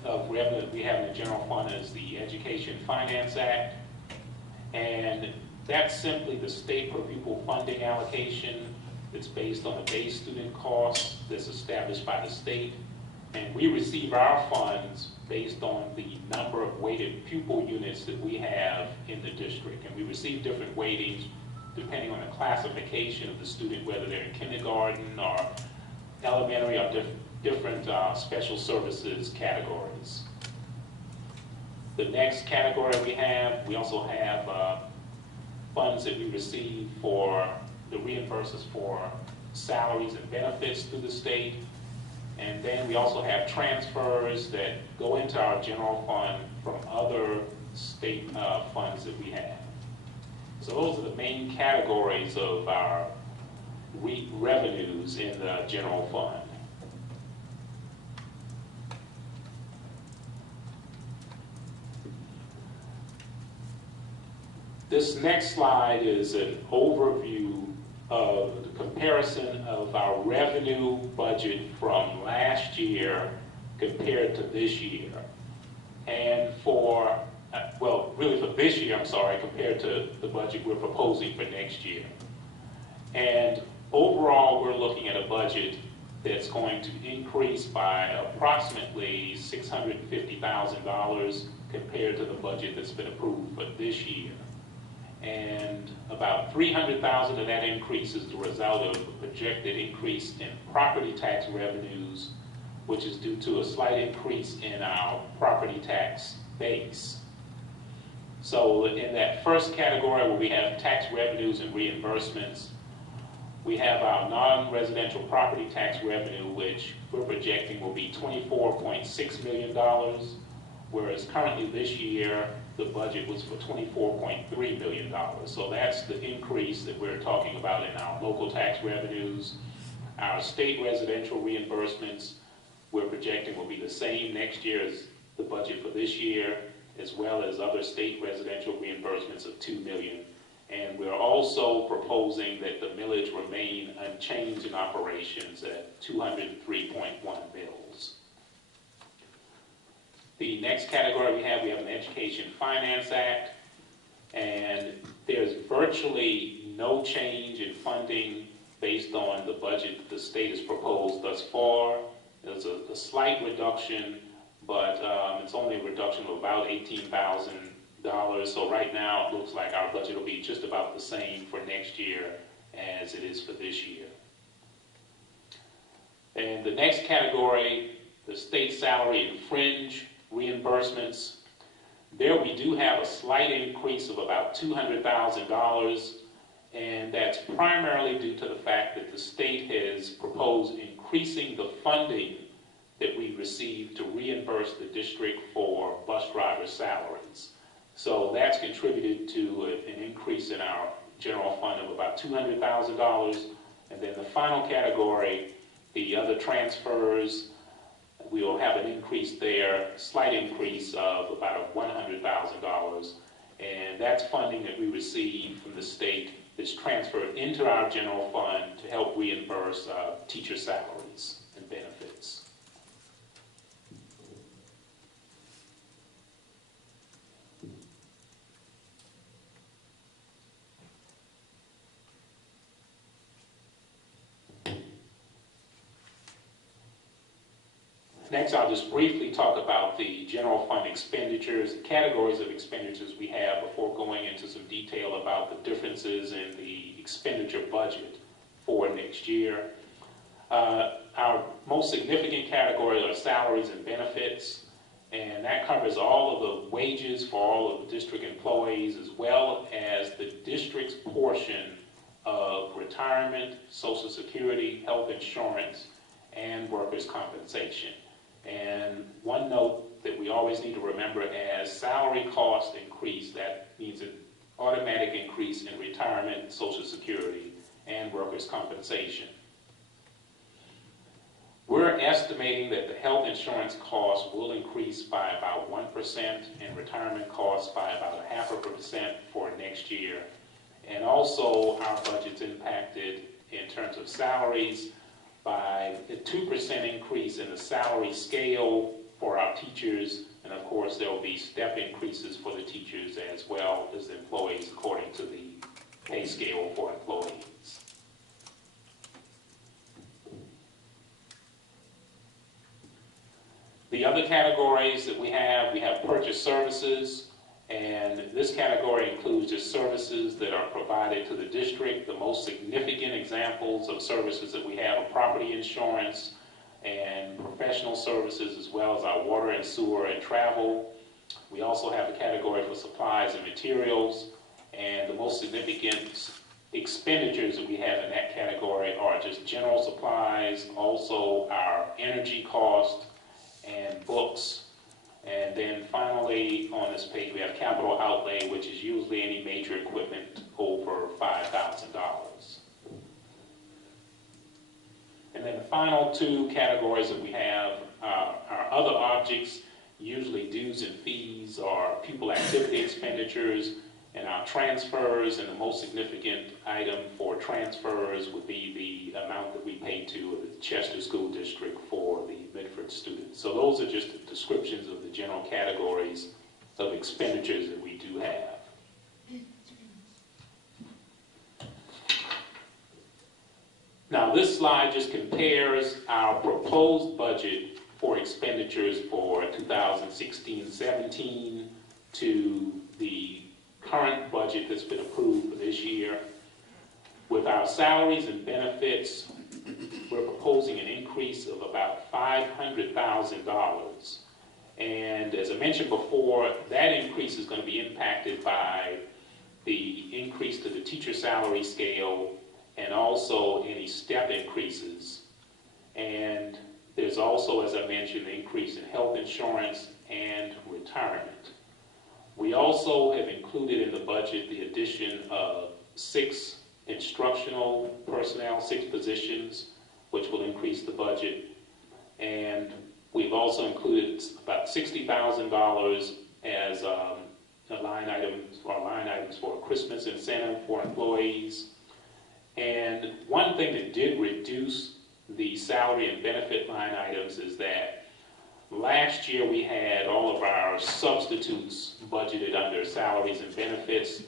of revenue that we have in the general fund is the Education Finance Act, and that's simply the state per pupil funding allocation that's based on the base student cost that's established by the state, and we receive our funds based on the number of weighted pupil units that we have in the district, and we receive different weightings depending on the classification of the student, whether they're in kindergarten or elementary or different special services categories. The next category we also have funds that we receive for the reimbursements for salaries and benefits through the state. And then we also have transfers that go into our general fund from other state funds that we have. So those are the main categories of our revenues in the general fund. This next slide is an overview of the comparison of our revenue budget from last year compared to this year. And for, well, really for this year, I'm sorry, compared to the budget we're proposing for next year. And overall, we're looking at a budget that's going to increase by approximately $650,000 compared to the budget that's been approved for this year. And about $300,000 of that increase is the result of a projected increase in property tax revenues, which is due to a slight increase in our property tax base. So in that first category where we have tax revenues and reimbursements, we have our non-residential property tax revenue, which we're projecting will be $24.6 million, whereas currently this year, the budget was for $24.3 million. So that's the increase that we're talking about in our local tax revenues. Our state residential reimbursements, we're projecting will be the same next year as the budget for this year, as well as other state residential reimbursements of $2 million. And we're also proposing that the millage remain unchanged in operations at 203.1 mils. The next category we have an Education Finance Act, and there's virtually no change in funding based on the budget that the state has proposed thus far. There's a slight reduction, but it's only a reduction of about $18,000. So right now it looks like our budget will be just about the same for next year as it is for this year. And the next category, the state salary and fringe reimbursements, there we do have a slight increase of about $200,000, and that's primarily due to the fact that the state has proposed increasing the funding that we receive to reimburse the district for bus driver salaries. So that's contributed to an increase in our general fund of about $200,000. And then the final category, the other transfers, we will have an increase there, slight increase of about $100,000. And that's funding that we receive from the state that's transferred into our general fund to help reimburse teacher salaries and benefits. Next, I'll just briefly talk about the general fund expenditures, categories of expenditures we have before going into some detail about the differences in the expenditure budget for next year. Our most significant category are salaries and benefits, and that covers all of the wages for all of the district employees, as well as the district's portion of retirement, Social Security, health insurance, and workers' compensation. And one note that we always need to remember: as salary costs increase, that means an automatic increase in retirement, Social Security, and workers' compensation. We're estimating that the health insurance costs will increase by about 1% and retirement costs by about 0.5% for next year. And also our budget's impacted in terms of salaries by a 2% increase in the salary scale for our teachers, and of course there will be step increases for the teachers as well as the employees according to the pay scale for employees. The other categories that we have purchase services, and this category includes just services that are provided to the district. The most significant examples of services that we have are property insurance and professional services, as well as our water and sewer and travel. We also have a category for supplies and materials, and the most significant expenditures that we have in that category are just general supplies, also our energy cost and books. And then finally, on this page, we have capital outlay, which is usually any major equipment over $5,000. And then the final two categories that we have are other objects, usually dues and fees, or pupil activity expenditures, and our transfers. And the most significant item for transfers would be the amount that we pay to the Chester School District for the Midford students. So those are just the descriptions of the general categories of expenditures that we do have. Now this slide just compares our proposed budget for expenditures for 2016-17 to the current budget that's been approved for this year. With our salaries and benefits, we're proposing an increase of about $500,000. And as I mentioned before, that increase is going to be impacted by the increase to the teacher salary scale and also any step increases. And there's also, as I mentioned, the increase in health insurance and retirement. We also have included in the budget the addition of 6 instructional personnel, 6 positions, which will increase the budget. And we've also included about $60,000 as line items for a Christmas incentive for employees. And one thing that did reduce the salary and benefit line items is that last year we had all of our substitutes budgeted under salaries and benefits.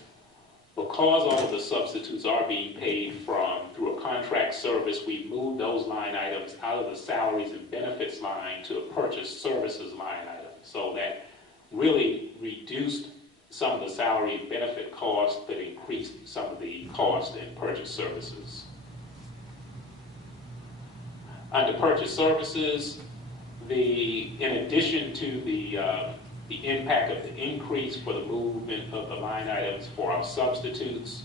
Because all of the substitutes are being paid through a contract service, we moved those line items out of the salaries and benefits line to a purchase services line item. So that really reduced some of the salary and benefit costs, but increased some of the cost in purchase services. Under purchase services, in addition to the impact of the increase for the movement of the line items for our substitutes,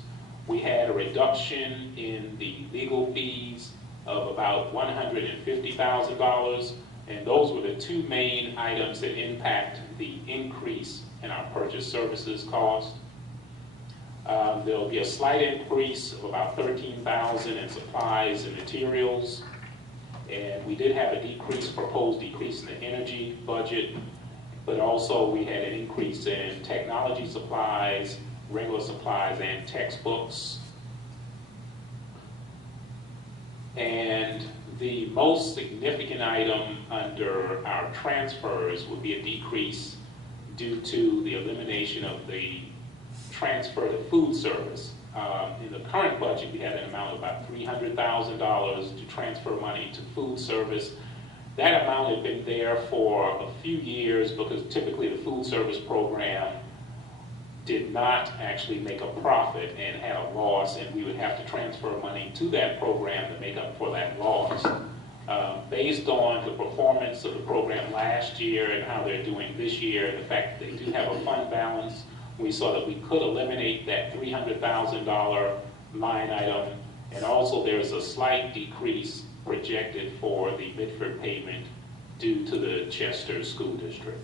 we had a reduction in the legal fees of about $150,000, and those were the 2 main items that impact the increase in our purchase services cost. There will be a slight increase of about $13,000 in supplies and materials, and we did have a proposed decrease in the energy budget, but also we had an increase in technology supplies, regular supplies, and textbooks. And the most significant item under our transfers would be a decrease due to the elimination of the transfer to food service. In the current budget, we had an amount of about $300,000 to transfer money to food service. That amount had been there for a few years because typically the food service program did not actually make a profit and had a loss, and we would have to transfer money to that program to make up for that loss. Based on the performance of the program last year and how they're doing this year, and the fact that they do have a fund balance, we saw that we could eliminate that $300,000 line item, and also there's a slight decrease projected for the Midford payment due to the Chester School District.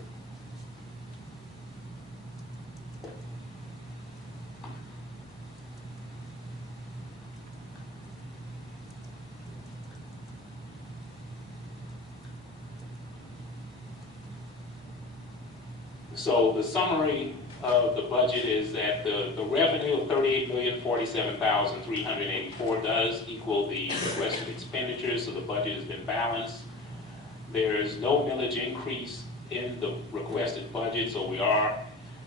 So the summary of the budget is that the revenue of $38,047,384 does equal the requested expenditures, so the budget has been balanced. There is no millage increase in the requested budget, so we are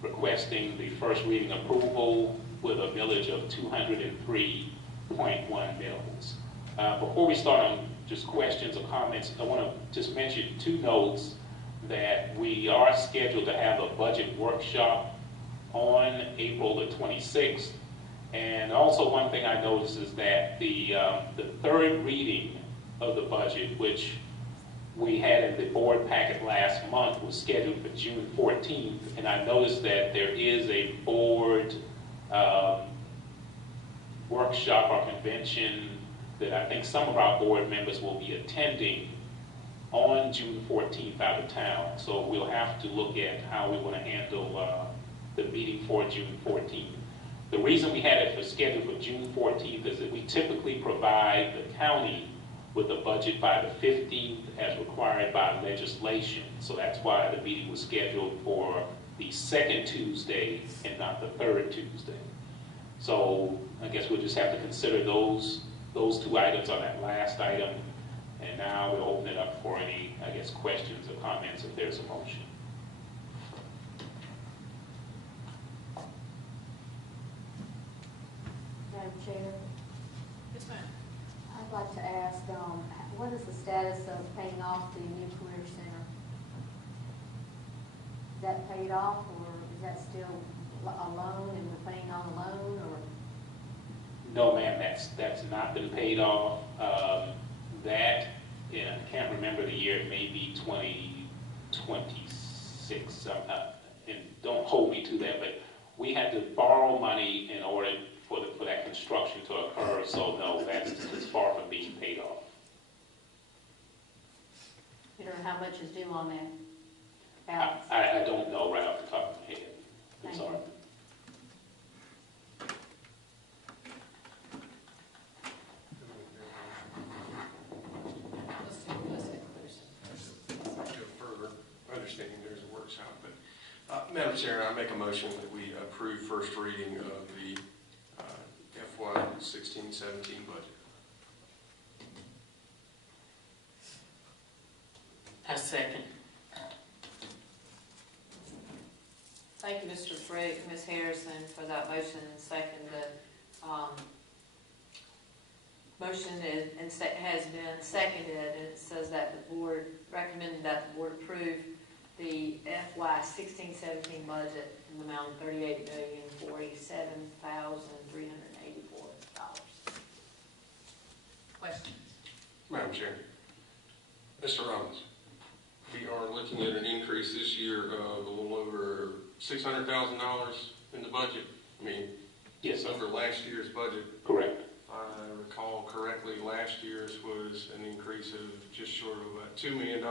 requesting the first reading approval with a millage of 203.1 mils. Before we start on just questions or comments, I want to just mention two notes that we are scheduled to have a budget workshop on April the 26th. And also one thing I noticed is that the third reading of the budget, which we had in the board packet last month, was scheduled for June 14th. And I noticed that there is a board workshop or convention that I think some of our board members will be attending on June 14th out of town. So we'll have to look at how we want to handle the meeting for June 14th. The reason we had it scheduled for June 14th is that we typically provide the county with a budget by the 15th as required by legislation. So that's why the meeting was scheduled for the second Tuesday and not the third Tuesday. So I guess we'll just have to consider those two items on that last item. And now we'll open it up for any, I guess, questions or comments if there's a motion. Madam Chair, Yes, ma'am. I'd like to ask, what is the status of paying off the new career center? Is that paid off, or is that still a loan and we're paying on a loan, or? No, ma'am, that's not been paid off. That, and I can't remember the year, it may be 2026, and don't hold me to that, but we had to borrow money in order for that construction to occur, so no, that's far from being paid off. You don't know how much is due on that balance? I don't know right off the top of my head. I'm Thank sorry. you. Madam Chair, I make a motion that we approve first reading of the FY 16-17 budget. I second. Thank you, Mr. Frick, Ms. Harrison, for that motion and second. The motion has been seconded, and it says that the board recommended that the board approve the FY 16-17 budget in the amount of $38,047,384. Questions? Madam Chair, Mr. Robbins, we are looking at an increase this year of a little over $600,000 in the budget. I mean, yes, over last year's budget. Correct. If I recall correctly, last year's was an increase of just short of about $2 million.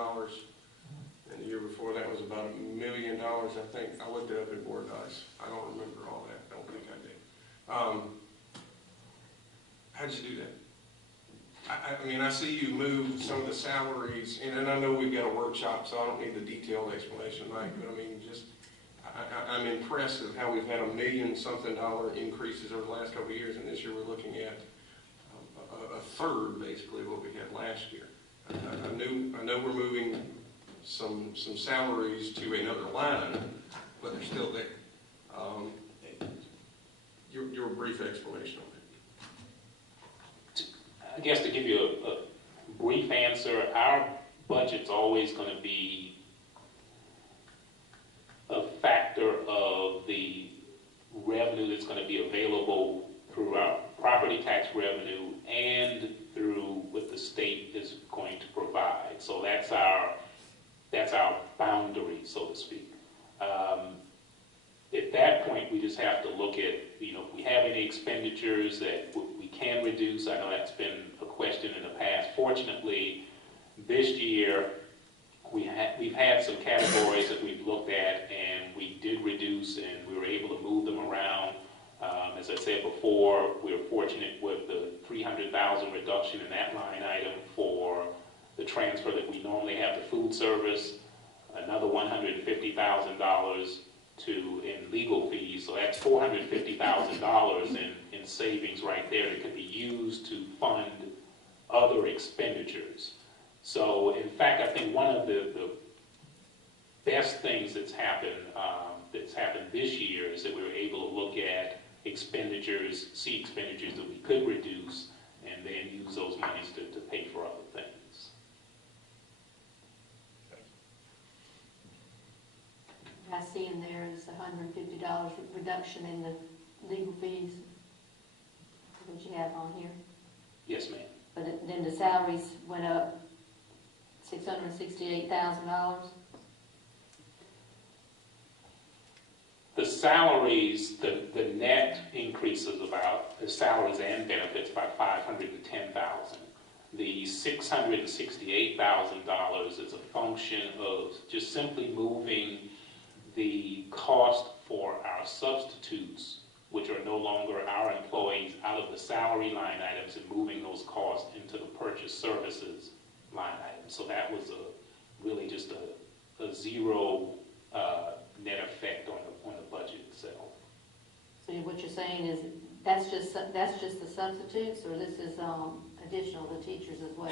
And the year before that was about $1 million, I think. I looked it up in board dice. I don't remember all that. I don't think I did. How'd you do that? I mean, I see you moved some of the salaries, and I know we've got a workshop, so I don't need the detailed explanation, Mike, but I mean, just, I'm impressed of how we've had $1 million-something increases over the last couple of years, and this year we're looking at a third, basically, of what we had last year. I know we're moving some salaries to another line, but they're still there. Your brief explanation on that. I guess to give you a brief answer, our budget's always going to be a factor of the revenue that's going to be available through our property tax revenue and through what the state is going to provide. So that's our boundary, so to speak. At that point, we just have to look at, if we have any expenditures that we can reduce. I know that's been a question in the past. Fortunately, this year, we've had some categories that we've looked at, and we did reduce, and we were able to move them around. As I said before, we were fortunate with the $300,000 reduction in that line item for the transfer that we normally have to food service, another $150,000 in legal fees. So that's $450,000 in savings right there that could be used to fund other expenditures. So in fact, I think one of the best things that's happened this year is that we were able to look at expenditures that we could reduce, and then use those monies to pay for other things. I see in there is $150 reduction in the legal fees, what you have on here. Yes, ma'am. But then the salaries went up $668,000. The salaries, the net increases about the salaries and benefits by $510,000. The $668,000 is a function of just simply moving the cost for our substitutes, which are no longer our employees, out of the salary line items and moving those costs into the purchase services line item. So that was really just a zero net effect on the budget itself. So what you're saying is that's just the substitutes, or this is additional to teachers as well?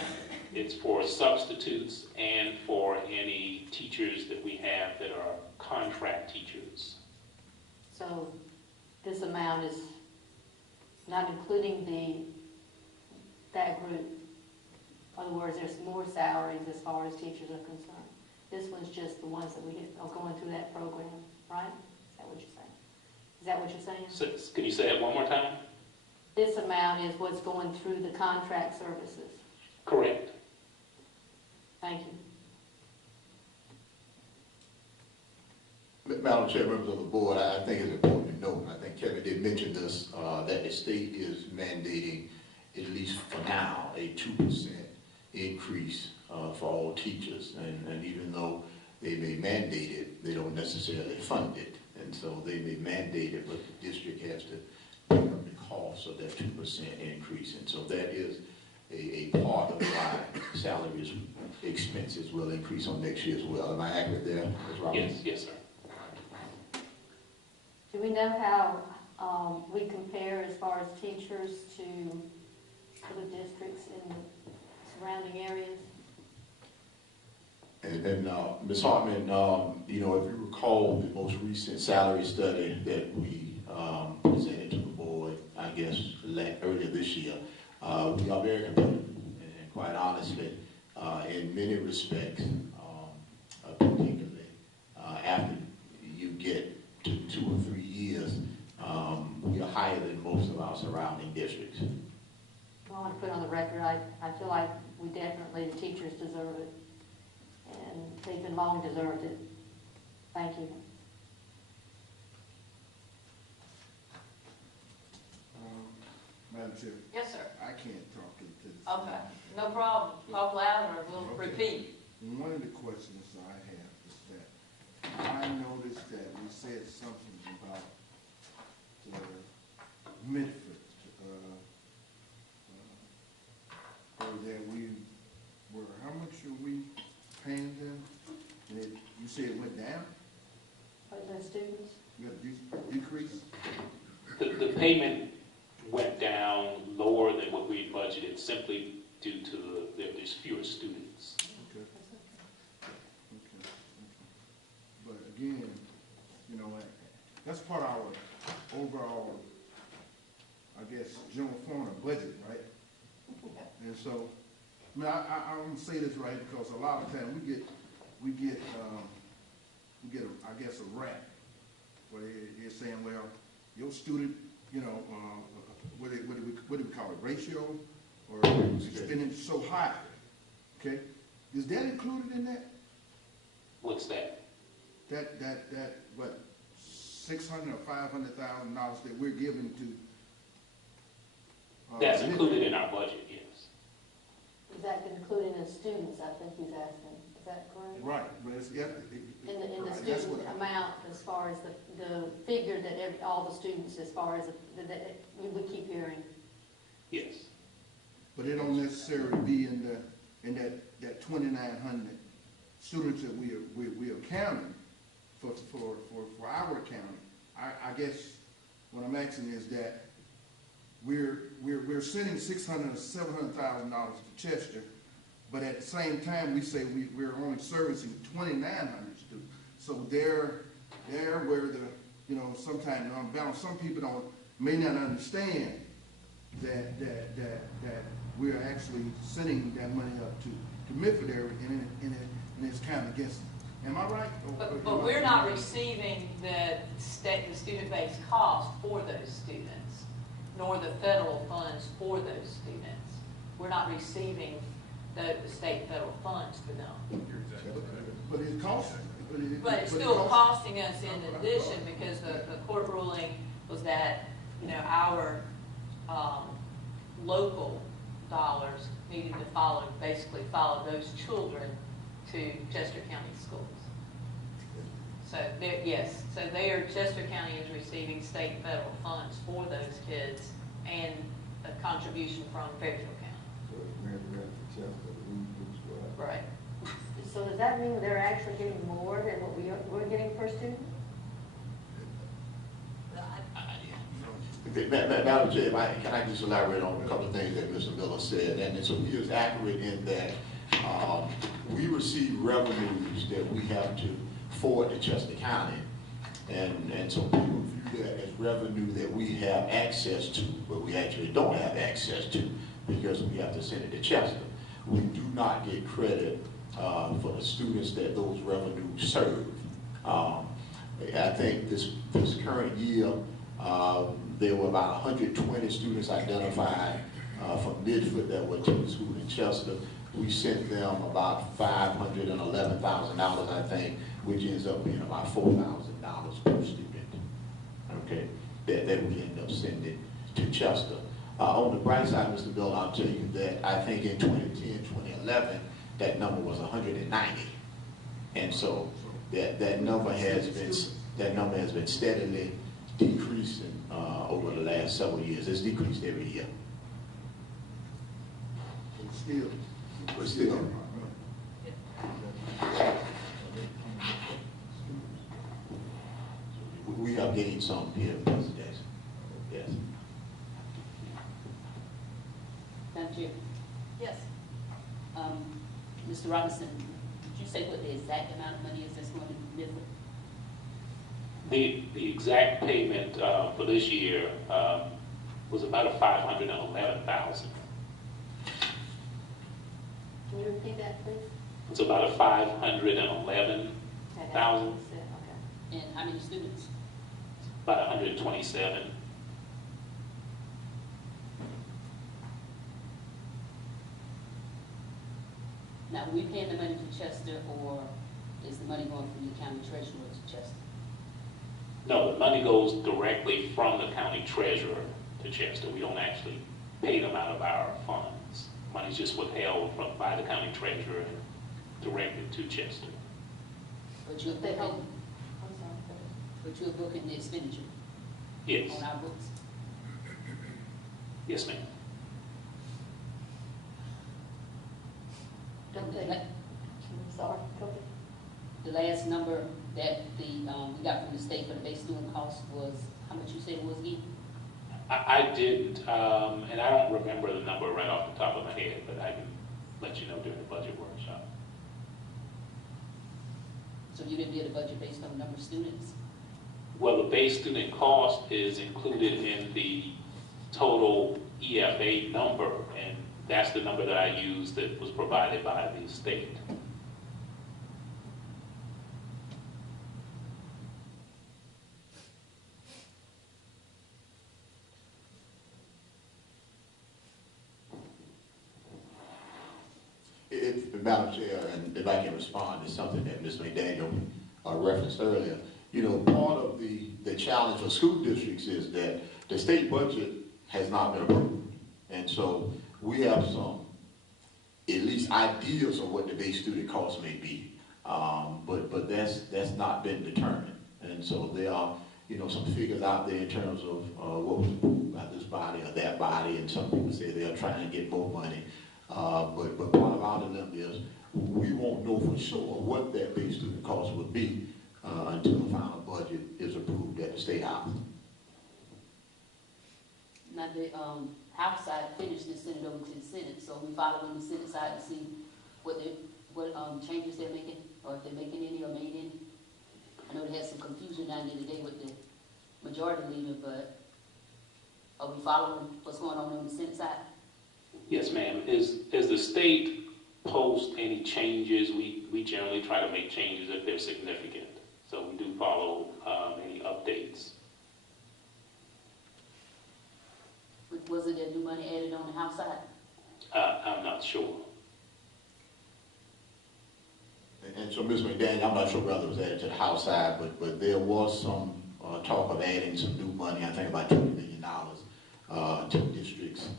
It's for substitutes and for any teachers that we have that are contract teachers. So this amount is not including that group. In other words, there's more salaries as far as teachers are concerned. This one's just the ones that we are going through that program, right? Is that what you're saying? Is that what you're saying? So, can you say that one more time? This amount is what's going through the contract services. Correct. Thank you. Madam Chair, members of the board, I think it's important to note, and I think Kevin did mention this, that the state is mandating, at least for now, a 2% increase for all teachers. And even though they may mandate it, they don't necessarily fund it. And so they may mandate it, but the district has to pick up the cost of that 2% increase. And so that is a part of why salaries expenses will increase on next year as well. Am I accurate there, Ms. Robbins? Yes, sir. Do we know how we compare as far as teachers to other districts in the surrounding areas? And Ms. Hartman, if you recall the most recent salary study that we presented to the board, I guess earlier this year, we are very competitive, and quite honestly, in many respects, particularly after you get to 2 or 3 years, we are higher than most of our surrounding districts. I want to put on the record, I feel like we definitely, the teachers deserve it, and they've been long deserved it. Thank you. Madam Chair, Yes, sir. I can't talk into this. Okay, no problem. Talk louder, we'll Okay. repeat. One of the questions I have is that I noticed that we said something about Midford, or that we were, how much are we paying them? And you said it went down? Are the students? You got a decrease? The payment went down lower than what we budgeted simply due to there's fewer students. Okay. But again, that's part of our overall, I guess, general fund budget, right? And so I mean, I don't say this right because a lot of times we get, I guess, a rap where they're saying, well, your student, you know, what do we call it, ratio, or spending so high, okay? Is that included in that? What's that? That what, $600,000 or $500,000 that we're giving to? That's included in our budget, yes. Is that including the students, I think he's asking, is that correct? Right, but it's, yeah. In the right, that's student what amount, as far as the figure that all the students, as far as, that we keep hearing. Yes. But it don't necessarily be in that 2,900 students that we are counting for our county. I guess what I'm asking is that we're sending $600,000 or $700,000 to Chester, but at the same time we say we're only servicing 2,900 students. So they're where the, you know, sometimes unbalanced. Some people may not understand that we're actually sending that money up to Milford area, and it's kind of against them. Am I right? But we're not receiving the student-based cost for those students, nor the federal funds for those students. We're not receiving the state and federal funds for them. But it costs. But it's still costing us in addition, because the court ruling was that, you know, our local dollars needed to basically follow those children to Chester County schools. So yes, so Chester County is receiving state and federal funds for those kids and a contribution from Fairfield County. Right. So does that mean they're actually getting more than what we're getting per student? Madam Chair, can I just elaborate on a couple of things that Mr. Miller said? And so he is accurate in that we receive revenues that we have to forward to Chester County. And so people view that as revenue that we have access to, but we actually don't have access to because we have to send it to Chester. We do not get credit for the students that those revenues serve. I think this current year, there were about 120 students identified from Midford that were to the school in Chester. We sent them about $511,000, I think, which ends up being about $4,000 per student, okay, that we end up sending to Chester. On the bright side, Mr. Bill, I'll tell you that I think in 2010, 2011, that number was 190. And so that number has been steadily decreasing over the last several years. It's decreased every year. But still. We have gained some here, Mr. Jackson. Yes. Madam Chair, Yes. Mr. Robinson, did you say what the exact amount of money is that's going to Midford? The exact payment for this year was about $511,000. Can you repeat that, please? It's about $511,000. Okay. And how many students? About 127. Now, are we paying the money to Chester, or is the money going from the county treasurer to Chester? No, the money goes directly from the county treasurer to Chester. We don't actually pay them out of our funds. Money's just withheld by the county treasurer and directed to Chester. But you're They booking, don't. I'm sorry. but you're booking the expenditure Yes. on our books? Yes, ma'am. Don't The they? la- I'm sorry. Go ahead. The last number that we got from the state for the base student cost was, how much you said it was again? I didn't, and I don't remember the number right off the top of my head, but I can let you know during the budget workshop. So you didn't build a budget based on the number of students? Well, the base student cost is included in the total EFA number, and That's the number that I used that was provided by the state. Madam Chair, and if I can respond to something that Ms. McDaniel referenced earlier, you know, part of the challenge for school districts is that the state budget has not been approved. And so we have some, at least ideas of what the base student cost may be, but that's not been determined. And so there are, you know, some figures out there in terms of what was approved by this body or that body, and some people say they're trying to get more money. But part of our dilemma is we won't know for sure what that base student cost would be until the final budget is approved at the State House. Now, the House side finished and sent it over to the Senate, so we following the Senate side to see what changes they're making, or if they're making any or made any. I know they had some confusion down there today with the majority leader, but are we following what's going on the Senate side? Yes, ma'am. As the state posts any changes, we generally try to make changes if they're significant. So we do follow any updates. Was it new money added on the House side? I'm not sure. And so, Ms. McDaniel, I'm not sure whether it was added to the House side, but there was some talk of adding some new money, I think about $20 million to districts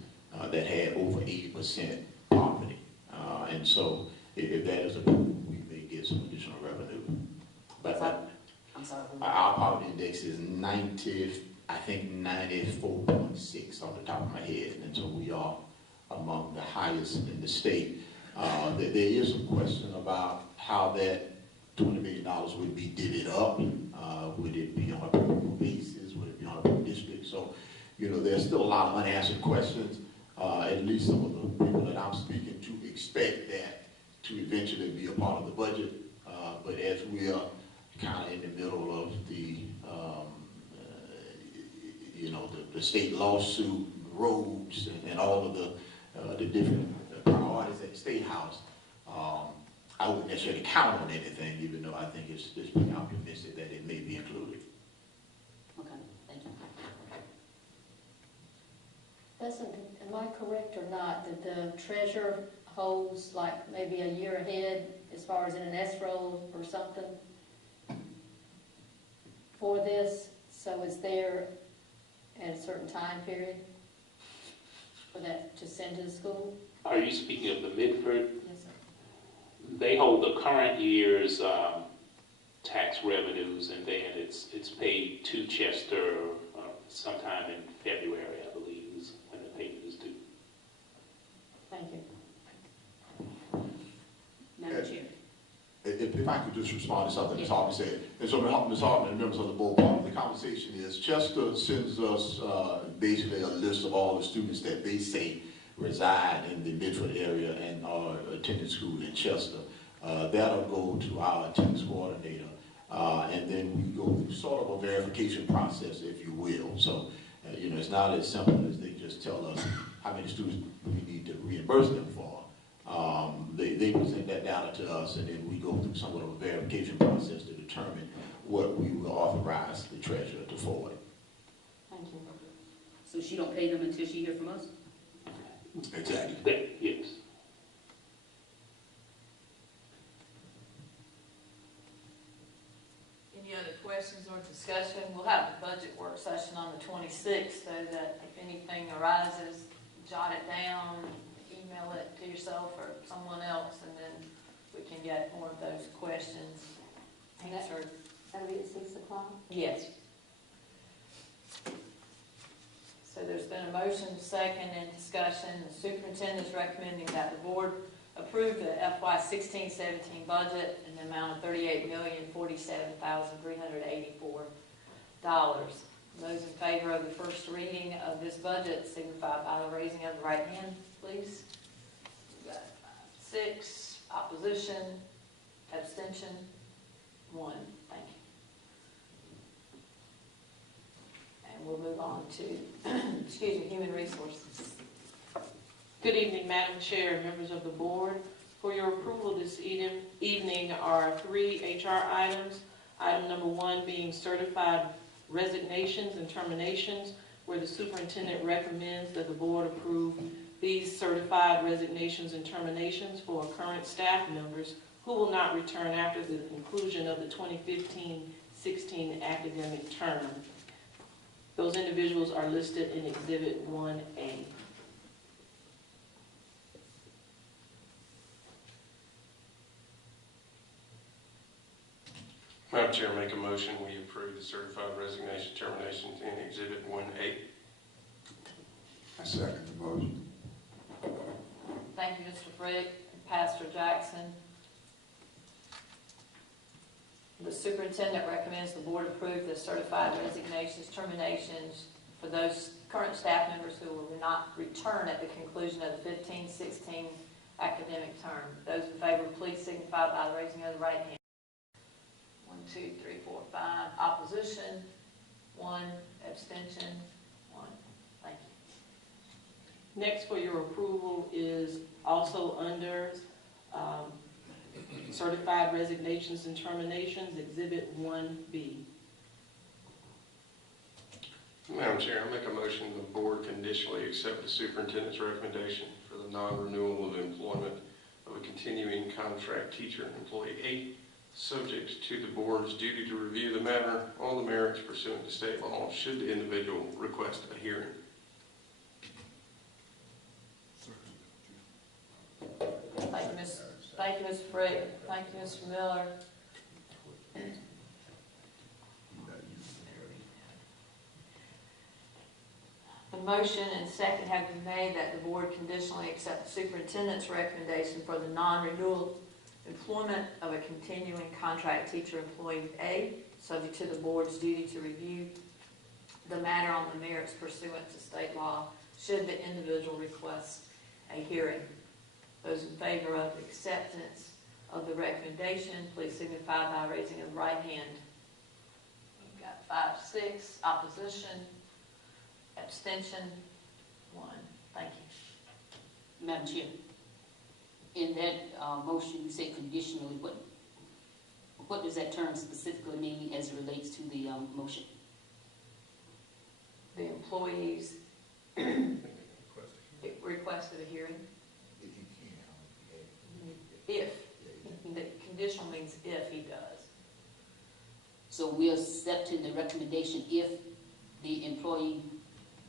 that had over 80% poverty. And so if that is approved, we may get some additional revenue. But I'm sorry. Our poverty index is 94.6 off the top of my head. And so we are among the highest in the state. There is some question about how that $20 million would be divvied up. Would it be on a per basis? Would it be on a per district? So, you know, there's still a lot of unanswered questions. At least some of the people that I'm speaking to expect that to eventually be a part of the budget. But as we are kind of in the middle of the, you know, the state lawsuit, roads, and all of the different priorities at the State House, I wouldn't necessarily count on anything, even though I think it's pretty optimistic that it may be included. Okay, thank you. Am I correct or not that the treasurer holds like maybe a year ahead as far as in an escrow or something for this? So it's there at a certain time period for that to send to the school? Are you speaking of the Midford? Yes, sir. They hold the current year's tax revenues, and then it's paid to Chester sometime in February, I believe, is when the payment is due. Thank you. Madam Chair. If I could just respond to something Ms. Hartman said. And so Ms. Hartman and members of the board, part of the conversation is Chester sends us basically a list of all the students that they say reside in the Midford area and are attending school in Chester. That'll go to our attendance coordinator, and then we go through sort of a verification process, if you will. So, you know, it's not as simple as they just tell us how many students we need to reimburse them for. They present that data to us, and then we go through somewhat of a verification process to determine what we will authorize the treasurer to forward. Thank you. So she don't pay them until she hears from us? Exactly. Yes. Any other questions or discussion? We'll have the budget work session on the 26th, so that if anything arises, jot it down, email it to yourself or someone else, and then we can get more of those questions answered. That'll be at 6 o'clock? Yes. So there's been a motion, second, and discussion. The superintendent is recommending that the board approve the FY 16-17 budget in the amount of $38,047,384. Those in favor of the first reading of this budget signify by the raising of the right hand, please. We've got 6, opposition, abstention, 1. Thank you. And we'll move on to, excuse me, human resources. Good evening, Madam Chair and members of the board. For your approval this evening are 3 HR items. Item number 1 being certified resignations and terminations, where the superintendent recommends that the board approve these certified resignations and terminations for current staff members who will not return after the conclusion of the 2015-16 academic term. Those individuals are listed in Exhibit 1A. Madam Chair, make a motion, we approve the certified resignation terminations in Exhibit 1A. I second the motion. Thank you, Mr. Frick and Pastor Jackson. The superintendent recommends the board approve the certified resignations, terminations for those current staff members who will not return at the conclusion of the 15-16 academic term. Those in favor, please signify by the raising of the right hand. 1, 2, 3, 4, 5. Opposition, 1. Abstention, 1. Thank you. Next for your approval is also under certified resignations and terminations, Exhibit 1B. Madam Chair, I make a motion the board conditionally accept the superintendent's recommendation for the non-renewal of employment of a continuing contract teacher, employee 8, subject to the board's duty to review the matter on the merits pursuant to state law should the individual request a hearing. Thank you, Mr. Frick. Thank you, Mr. Miller. The motion and second have been made that the board conditionally accept the superintendent's recommendation for the non-renewal employment of a continuing contract teacher, employee A, subject to the board's duty to review the matter on the merits pursuant to state law should the individual request a hearing. Those in favor of acceptance of the recommendation, please signify by raising of the right hand. We've got 5, 6. Opposition, abstention, 1. Thank you. Madam Chair, in that motion, you say conditionally. What does that term specifically mean as it relates to the motion? The employees requested a hearing. If. The conditional means if he does. So we're accepting the recommendation if the employee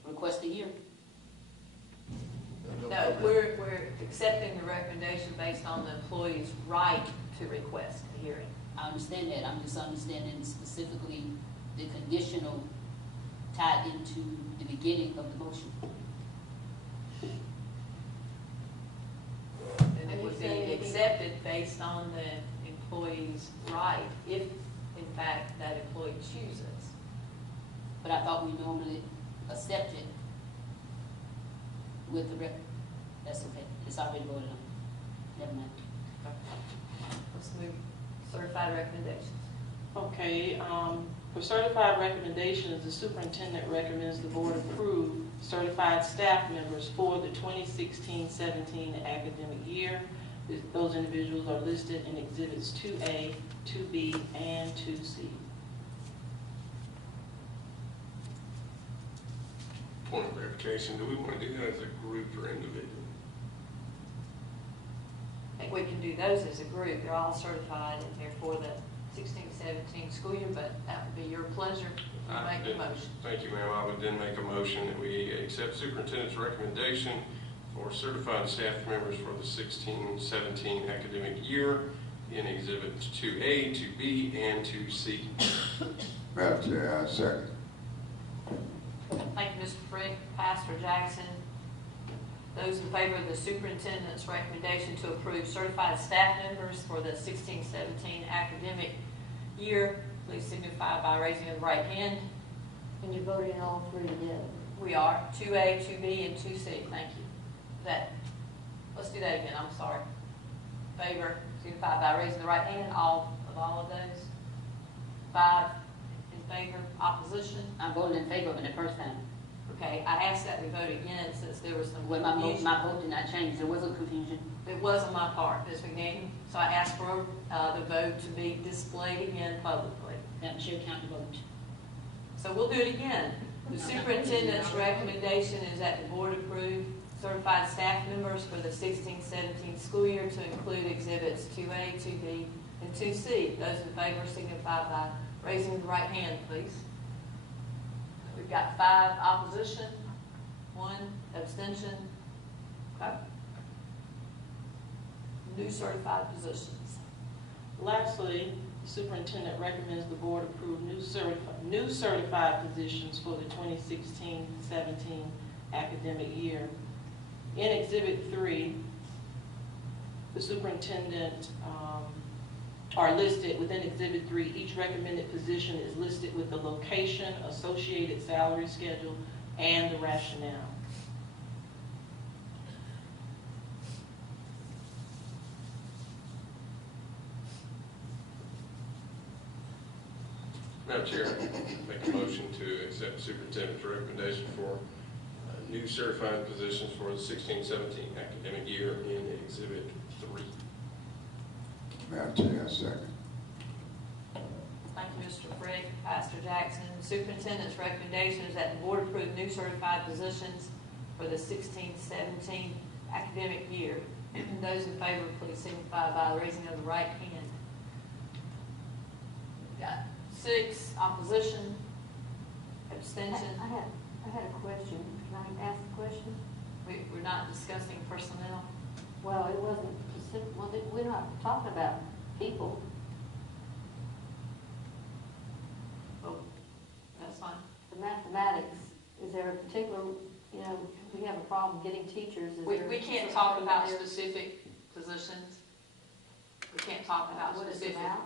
requests a hearing? No, we're accepting the recommendation based on the employee's right to request a hearing. I understand that. I'm just understanding specifically the conditional tied into the beginning of the motion. And it would be accepted based on the employee's right, if in fact that employee chooses. But I thought we normally accept it with the that's okay. It's already voted on. Never mind. Let's move certified recommendations. Okay, for certified recommendations, the superintendent recommends the board approve certified staff members for the 2016-17 academic year. Those individuals are listed in Exhibits 2A, 2B, and 2C. Point of verification, do we want to do that as a group or individual? I think we can do those as a group. They're all certified and they're for the 16-17 school year, but that would be your pleasure if you make the motion. Thank you, ma'am. I would then make a motion that we accept superintendent's recommendation for certified staff members for the 16-17 academic year in Exhibits 2A, 2B, and 2C. Madam Chair, I second. Thank you, Mr. Frick. Pastor Jackson. Those in favor of the superintendent's recommendation to approve certified staff members for the 16-17 academic year, please signify by raising the right hand. And you're voting all three together? We are. 2A, 2B, and 2C. Thank you. Let's do that again. I'm sorry. Favor, signify by raising the right hand. All of those. 5 in favor. Opposition. I voted in favor of it the first time. Okay, I asked that we vote again since there was some Well, my confusion. vote did not change, there wasn't confusion. It was on my part, Ms. McNeil, so I asked for the vote to be displayed again publicly. Madam Chair, count the vote. So we'll do it again. The superintendent's recommendation is that the board approve certified staff members for the 16-17 school year to include exhibits 2A, 2B, and 2C. Those in favor signify by raising the right hand, please. We've got 5 opposition, 1 abstention. Okay. New certified positions. Lastly, the superintendent recommends the board approve new certified positions for the 2016-17 academic year. In Exhibit 3, the superintendent are listed within Exhibit 3. Each recommended position is listed with the location, associated salary schedule, and the rationale. Madam Chair, make a motion to accept the superintendent's recommendation for new certified positions for the 16-17 academic year in Exhibit 3. Madam Chair, I second. Thank you, Mr. Frick. Pastor Jackson. The superintendent's recommendation is that the board approve new certified positions for the 16-17 academic year. Those in favor, please signify by the raising of the right hand. We've got 6 opposition, abstention. I had a question. Can I ask a question? We're not discussing personnel. Well, it wasn't specific, well, we're not talking about people. Oh, that's fine. The mathematics, is there a particular, we have a problem getting teachers? We can't talk about specific positions. We can't talk about What is it specific. about?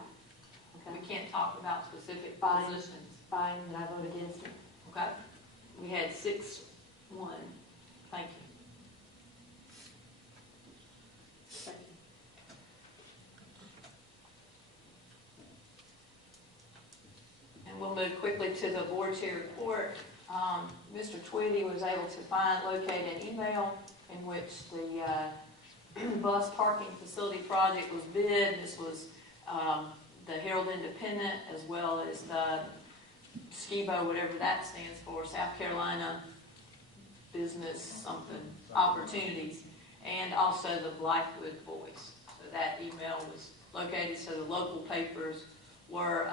We Okay. can't talk about specific Fine. positions. Fine, then I vote against it. Okay? We had 6-1. Thank you. And we'll move quickly to the board chair report. Mr. Twitty was able to locate an email in which the bus parking facility project was bid. This was the Herald Independent as well as the SCIBO, whatever that stands for, South Carolina Business something Opportunities, and also the Blackwood Voice. So that email was located so the local papers were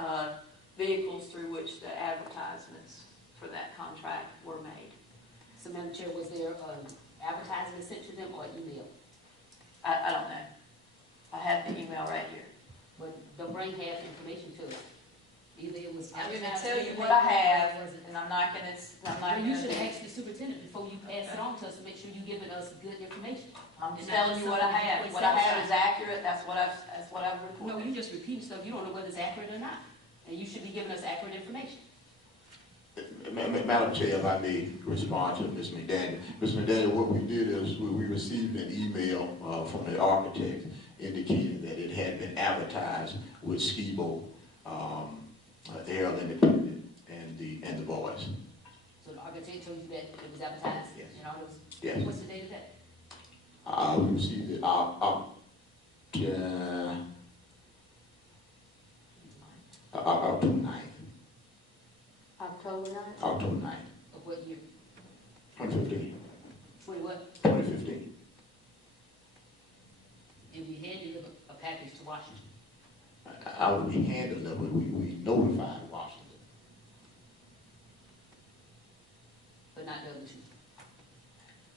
vehicles through which the advertisements for that contract were made. So, Madam Chair, was there advertising sent to them or email? I don't know. I have the email right here. But don't bring half information to us. Either it was I'm going to advertised. tell you what I have, and I'm not going to. Well, you should ask the superintendent before you pass it on to us to make sure you're giving us good information. I'm just telling you what I have. What I have is accurate. That's what I've reported. No, you just repeating stuff. You don't know whether it's accurate or not. And you should be giving us accurate information. Madam Chair, if I may respond to Ms. McDaniel. Ms. McDaniel, what we did is we received an email from the architect indicating that it had been advertised with SCIBO, the Herald Independent, and the Voice. So the architect told you that it was advertised? Yes. And all those? Yes. What's the date of that? We received it October 9th. October 9th? October 9th, Of what year? 2015. 2015. And we had delivered a package to Washington. I would be handling it, but we notified Washington. But not the other two.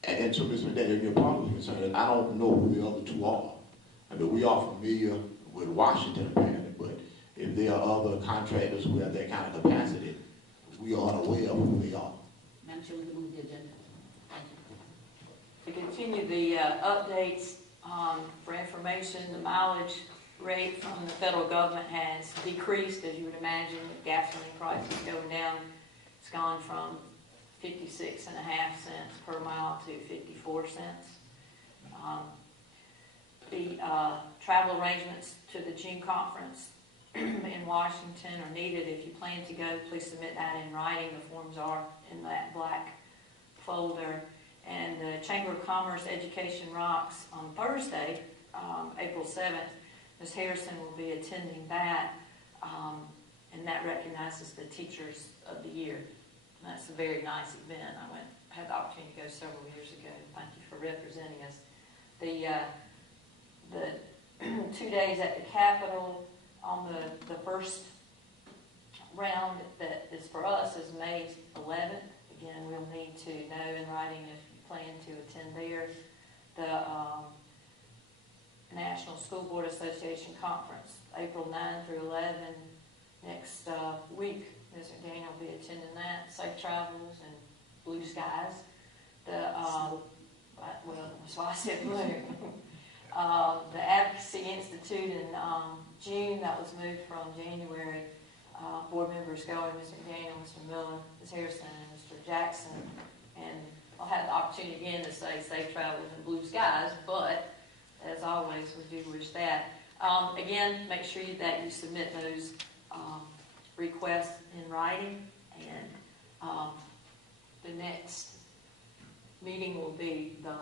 And so, Ms. McDaniel, your problem is concerned, I don't know who the other two are. I mean, we are familiar with Washington apparently, but if there are other contractors who have that kind of capacity, we are unaware of who they are. Madam Chair, we can move the agenda. Thank you. To continue the updates for information, the mileage rate from the federal government has decreased, as you would imagine, with gasoline prices going down. It's gone from 56.5 cents per mile to 54 cents. The travel arrangements to the June conference in Washington are needed. If you plan to go, please submit that in writing. The forms are in that black folder. And the Chamber of Commerce Education Rocks on Thursday, April 7th. Ms. Harrison will be attending that, and that recognizes the Teachers of the Year. And that's a very nice event. I had the opportunity to go several years ago. Thank you for representing us. The 2 days at the Capitol on the first round that is for us is May 11th. Again, we'll need to know in writing if you plan to attend there. The National School Board Association Conference, April 9 through 11, next week. Ms. McDaniel will be attending that. Safe travels and blue skies. Well, that's why I said blue. The Advocacy Institute in June, that was moved from January. Board members going, Ms. McDaniel, Mr. Miller, Ms. Harrison, and Mr. Jackson. And I'll have the opportunity again to say safe travels and blue skies, but as always, we do wish that. Again, make sure that you submit those requests in writing, and the next meeting will be the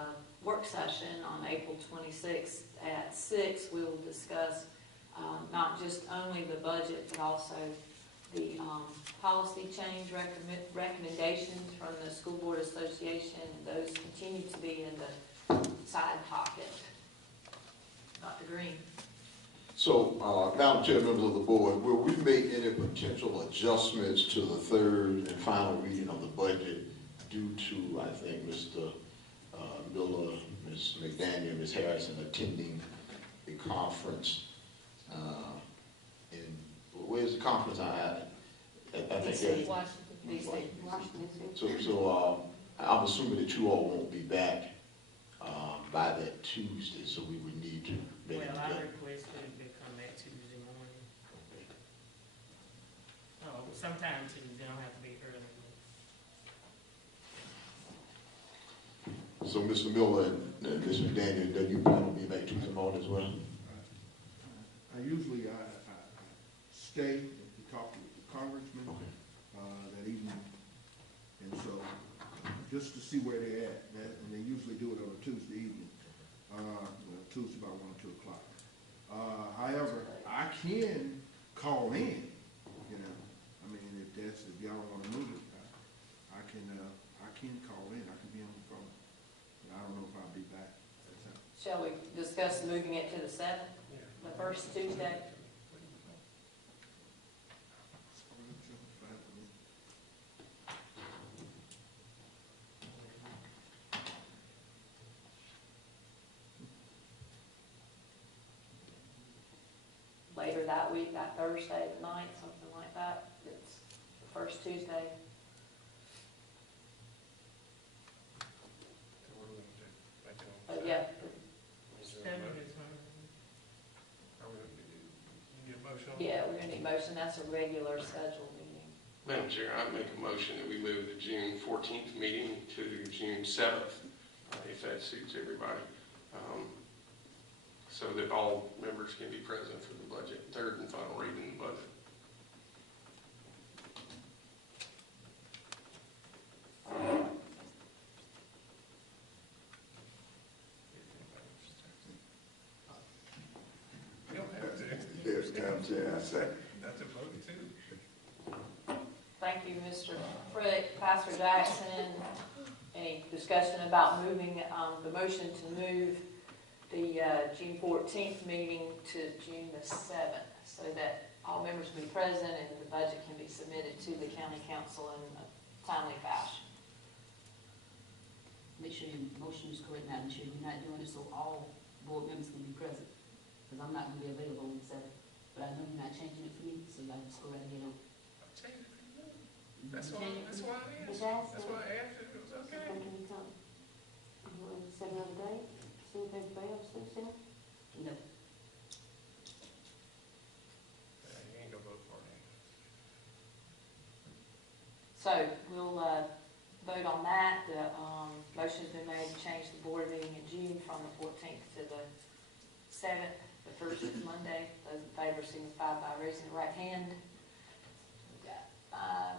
work session on April 26th at 6. We will discuss not just only the budget, but also the policy change recommendations from the School Board Association, and those continue to be in the side pocket. Dr. Green. So, Madam Chair, members of the board, will we make any potential adjustments to the third and final reading of the budget due to, I think, Mr. Miller, Ms. McDaniel, Ms. Harrison attending the conference? Where's the conference I think Washington. So I'm assuming that you all won't be back by that Tuesday, so we would need to make it Well, I together. requested it to come back Tuesday morning. Oh, sometime Tuesday, don't have to be early. So Mr. Miller and Ms. McDaniel, do you plan on being back Tuesday morning as well? I usually stay to talk to the congressman that evening, and so just to see where they're at, and they usually do it on a Tuesday evening, Tuesday about 1 or 2 o'clock. However, I can call in, you know. I mean, if y'all want to move it, I can call in. I can be on the phone. But I don't know if I'll be back at that time. Shall we discuss moving it to the 7th, the first Tuesday? Later that week, that Thursday at night, something like that. It's the first Tuesday. But yeah, yeah, we're gonna need motion. That's a regular scheduled meeting. Madam Chair, I make a motion that we move the June 14th meeting to June 7th, if that suits everybody, so that all members can be present for the budget, third and final reading of the budget. Yes, Madam Chair, I second. That's a vote too. Thank you, Mr. Frick. Pastor Jackson, any discussion about moving, the motion to move the June 14th meeting to June the 7th, so that all members will be present and the budget can be submitted to the county council in a timely fashion. Make sure your motion is correct, Madam Chair. We're not doing it so all board members can be present, because I'm not going to be available on the 7th. But I know you're not changing it for me, so y'all just go right ahead on. That's why I asked. That's why I asked if it was okay. You want to set another day? See if everybody else thinks so? No. You ain't gonna vote for it. So we'll vote on that. The motion's been made to change the board meeting in June from the 14th to the 7th. The first is Monday. Those in favor signify by raising the right hand. We've got 5,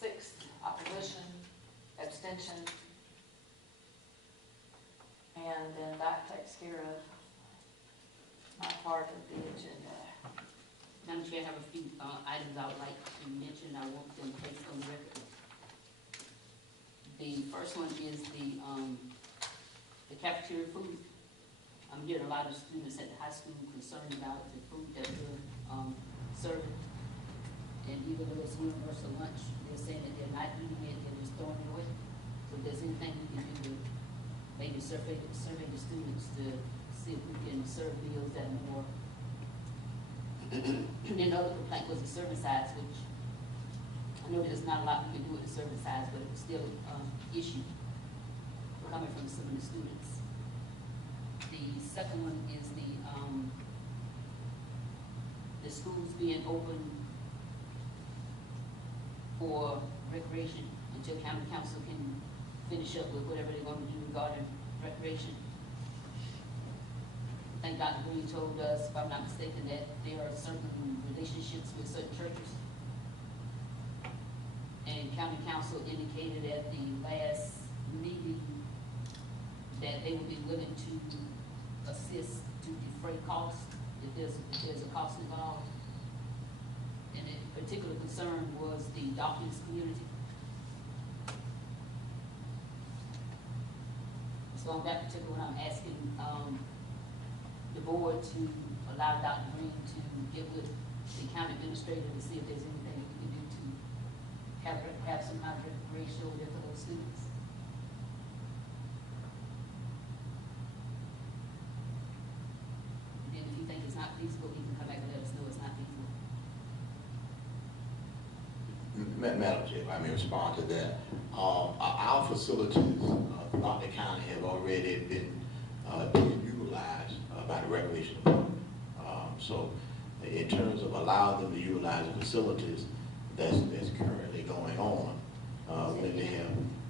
6, opposition, abstention. and then that takes care of my part of the agenda. Madam Chair, I have a few items I would like to mention. I want them placed on the record. The first one is the cafeteria food. I'm hearing a lot of students at the high school concerned about the food that we're serving. And even though it's universal lunch, they're saying that they're not eating it, they're just throwing it away. So if there's anything we can do to maybe survey the students to see if we can serve meals that are more. And another complaint was the serving size, which I know there's not a lot we can do with the serving size, but it was still an issue coming from some of the students. The second one is the schools being open for recreation until county council can finish up with whatever they're going to do regarding recreation. I think Dr. Green told us, if I'm not mistaken, that there are certain relationships with certain churches. And county council indicated at the last meeting that they would be willing to assist to defray costs if there's a cost involved. And a particular concern was the Dawkins community. So on that particular one, I'm asking the board to allow Dr. Green to get with the county administrator to see if there's anything we can do to have some kind of recreation over there for those students. And then if you think it's not feasible, you can come back and let us know it's not feasible. Madam Chair, I may respond to that. Our facilities throughout the county have already been utilized by the recreation department. So in terms of allowing them to utilize the facilities, that's currently going on.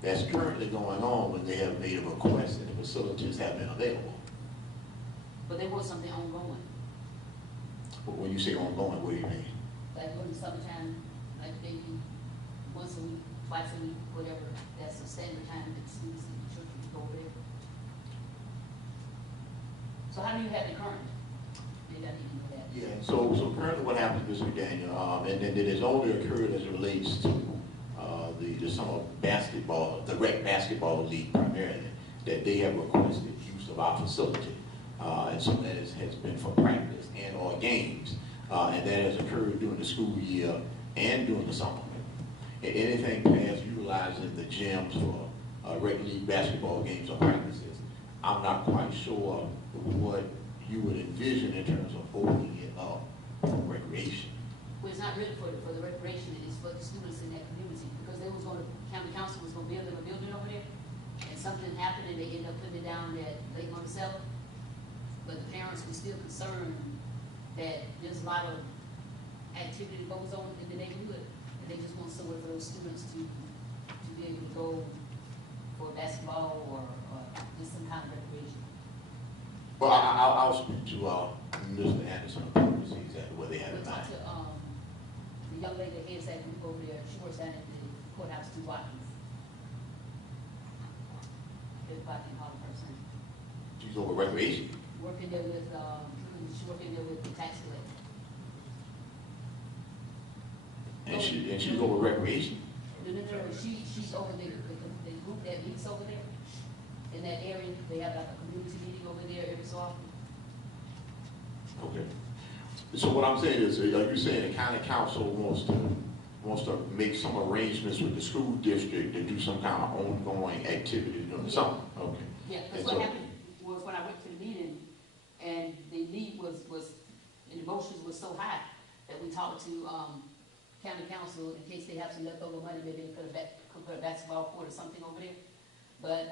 That's currently going on when they have made a request and the facilities have been available. But they want something ongoing. When you say ongoing, what do you mean? Like during the summertime, like maybe once a week, twice a week, whatever, that's the standard time that students in the church can go over there. So how do you have it current? Maybe I need to know that. Yeah, so currently what happens, Mr. McDaniel, and it has only occurred as it relates to the summer basketball, the rec basketball league primarily, that they have requested use of our facility. And so that has been for practice and or games. And that has occurred during the school year and during the summer. And anything past utilizing the gyms for rec league basketball games or practices, I'm not quite sure what you would envision in terms of opening it up for recreation. Well, it's not really for the recreation, it's for the students in that community, because they was going to, county council was going to build a building over there, and something happened and they ended up putting it down that they going to sell it. But the parents were still concerned that there's a lot of activity that goes on in the neighborhood, and they just want somewhere for those students to be able to go for basketball or just some kind of recreation. Well, I'll speak to Mr. Anderson to see exactly what they have in We mind. talked to the young lady that heads that group over there. She works down at the courthouse, 2 Watkins. Everybody can call her person. She's over recreation. Working there with, she's working there with the tax collector. And she's over recreation. No, she's over there, the group that meets over there. In that area, they have like a community meeting over there every so often. Okay. So what I'm saying is, are you saying the county council wants to make some arrangements with the school district to do some kind of ongoing activity during the summer? Okay. Yeah, because what happened was when I went to the meeting, and the need was and the motions was so high that we talked to county council in case they have some leftover money, maybe they could put a basketball court or something over there. But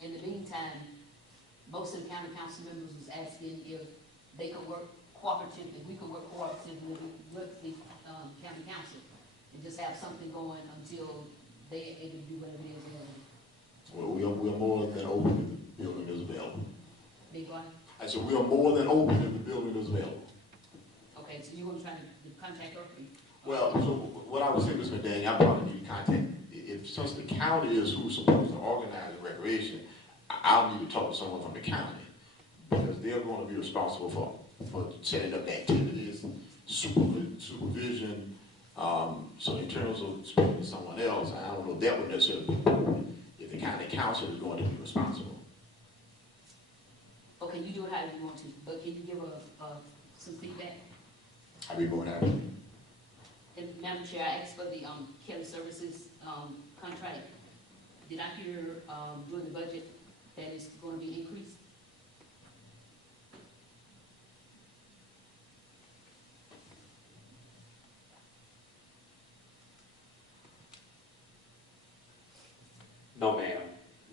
in the meantime, most of the county council members was asking if they could work cooperatively, if we could work cooperatively with the county council and just have something going until they are able to do whatever it is. Well, we are more than open if the building is available. Big one? I said we are more than open if the building is available. Okay, so you're going to try to contact her? Well, so what I was saying, Mr. McDaniel, I probably need to contact, since the county is who's supposed to organize the recreation, I'll need to talk to someone from the county, because they're going to be responsible for setting up the activities, supervision. So in terms of speaking to someone else, I don't know if that would necessarily be important if the county council is going to be responsible. Okay, you do it however you want to, but can you give some feedback? How we going out? And Madam Chair, I asked for the Kelly Services contract. Did I hear during the budget that it's going to be increased? No, ma'am.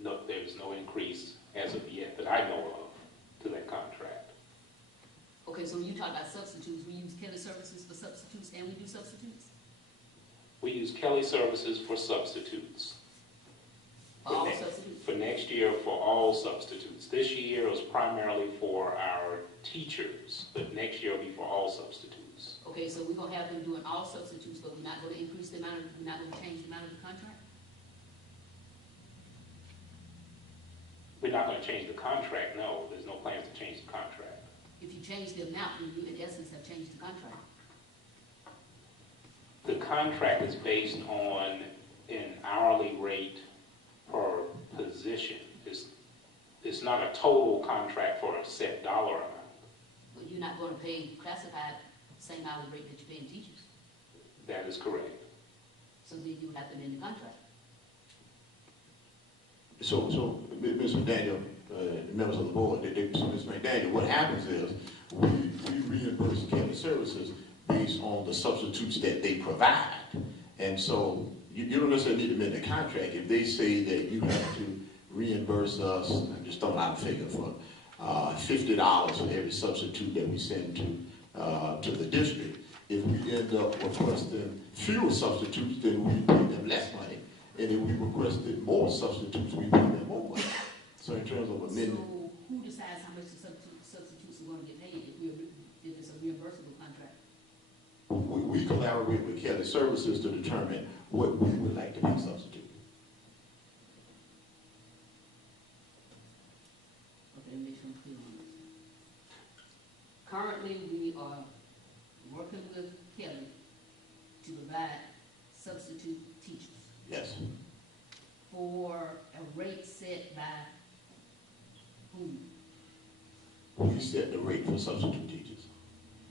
No, there's no increase as of yet that I know of to that contract. Okay, so when you talk about substitutes, we use Kelly Services for substitutes and we do substitutes? We use Kelly Services for substitutes. For all substitutes? For next year, for all substitutes. This year was primarily for our teachers, but next year will be for all substitutes. Okay, so we're going to have them doing all substitutes, but we're not going to increase the amount of, we're not going to change the amount of the contract? We're not going to change the contract, no. There's no plans to change the contract. If you change the amount, then you in essence have changed the contract. The contract is based on an hourly rate per position. It's not a total contract for a set dollar amount. But you're not going to pay classified the same hourly rate that you're paying teachers. That is correct. So then you would have to amend the contract. So Mr. McDaniel, members of the board, so Mr. McDaniel, what happens is we reimburse Kelly Services based on the substitutes that they provide. And so you don't necessarily need to amend the contract. If they say that you have to reimburse us, I'm just throwing out a figure, for $50 for every substitute that we send to the district. If we end up requesting fewer substitutes, then we pay them less money. And if we requested more substitutes, we pay them more money. So in terms of amendment. So who decides how much the substitutes are going to get paid if it's a reimbursable contract? We collaborate with Kelly Services to determine what we would like to be substituted. Okay, make sure I'm clear on this. Currently, we are working with Kelly to provide substitute teachers. Yes. For a rate set by whom? We set the rate for substitute teachers.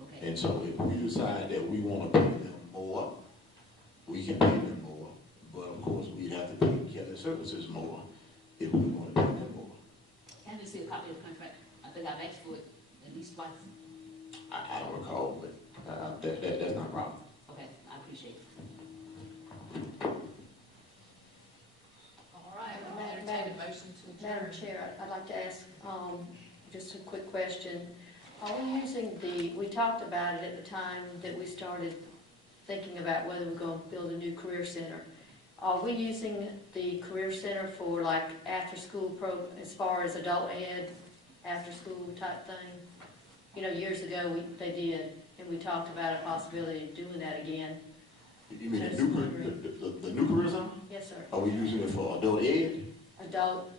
Okay. And so if we decide that we want to pay them more, we can pay them more. But of course, we'd have to pay Kelly Services more if we want to pay them more. Can I see a copy of the contract? I think I've asked for it at least twice. I don't recall, but that's not a problem. Okay, I appreciate it. All right, we'll entertain a motion to adjourn. Madam Chair, I'd like to ask just a quick question. Are we using we talked about it at the time that we started thinking about whether we're going to build a new career center. Are we using the career center for like after-school as far as adult ed, after-school type thing? You know, years ago they did, and we talked about a possibility of doing that again. You mean the new career center? Yes, sir. Are we using it for adult ed? Adult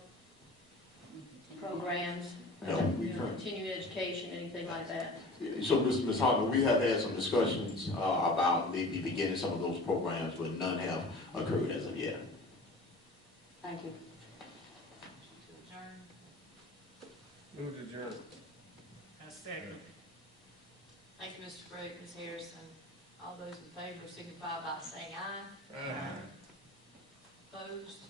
programs, No, we currently. continuing education, anything like that. So, Ms. Hartman, we have had some discussions about maybe beginning some of those programs, but none have occurred as of yet. Thank you. Adjourn. Move to adjourn. A second. Thank you, Mr. Gregg, Ms. Harrison. All those in favor signify by saying aye. Aye. Opposed?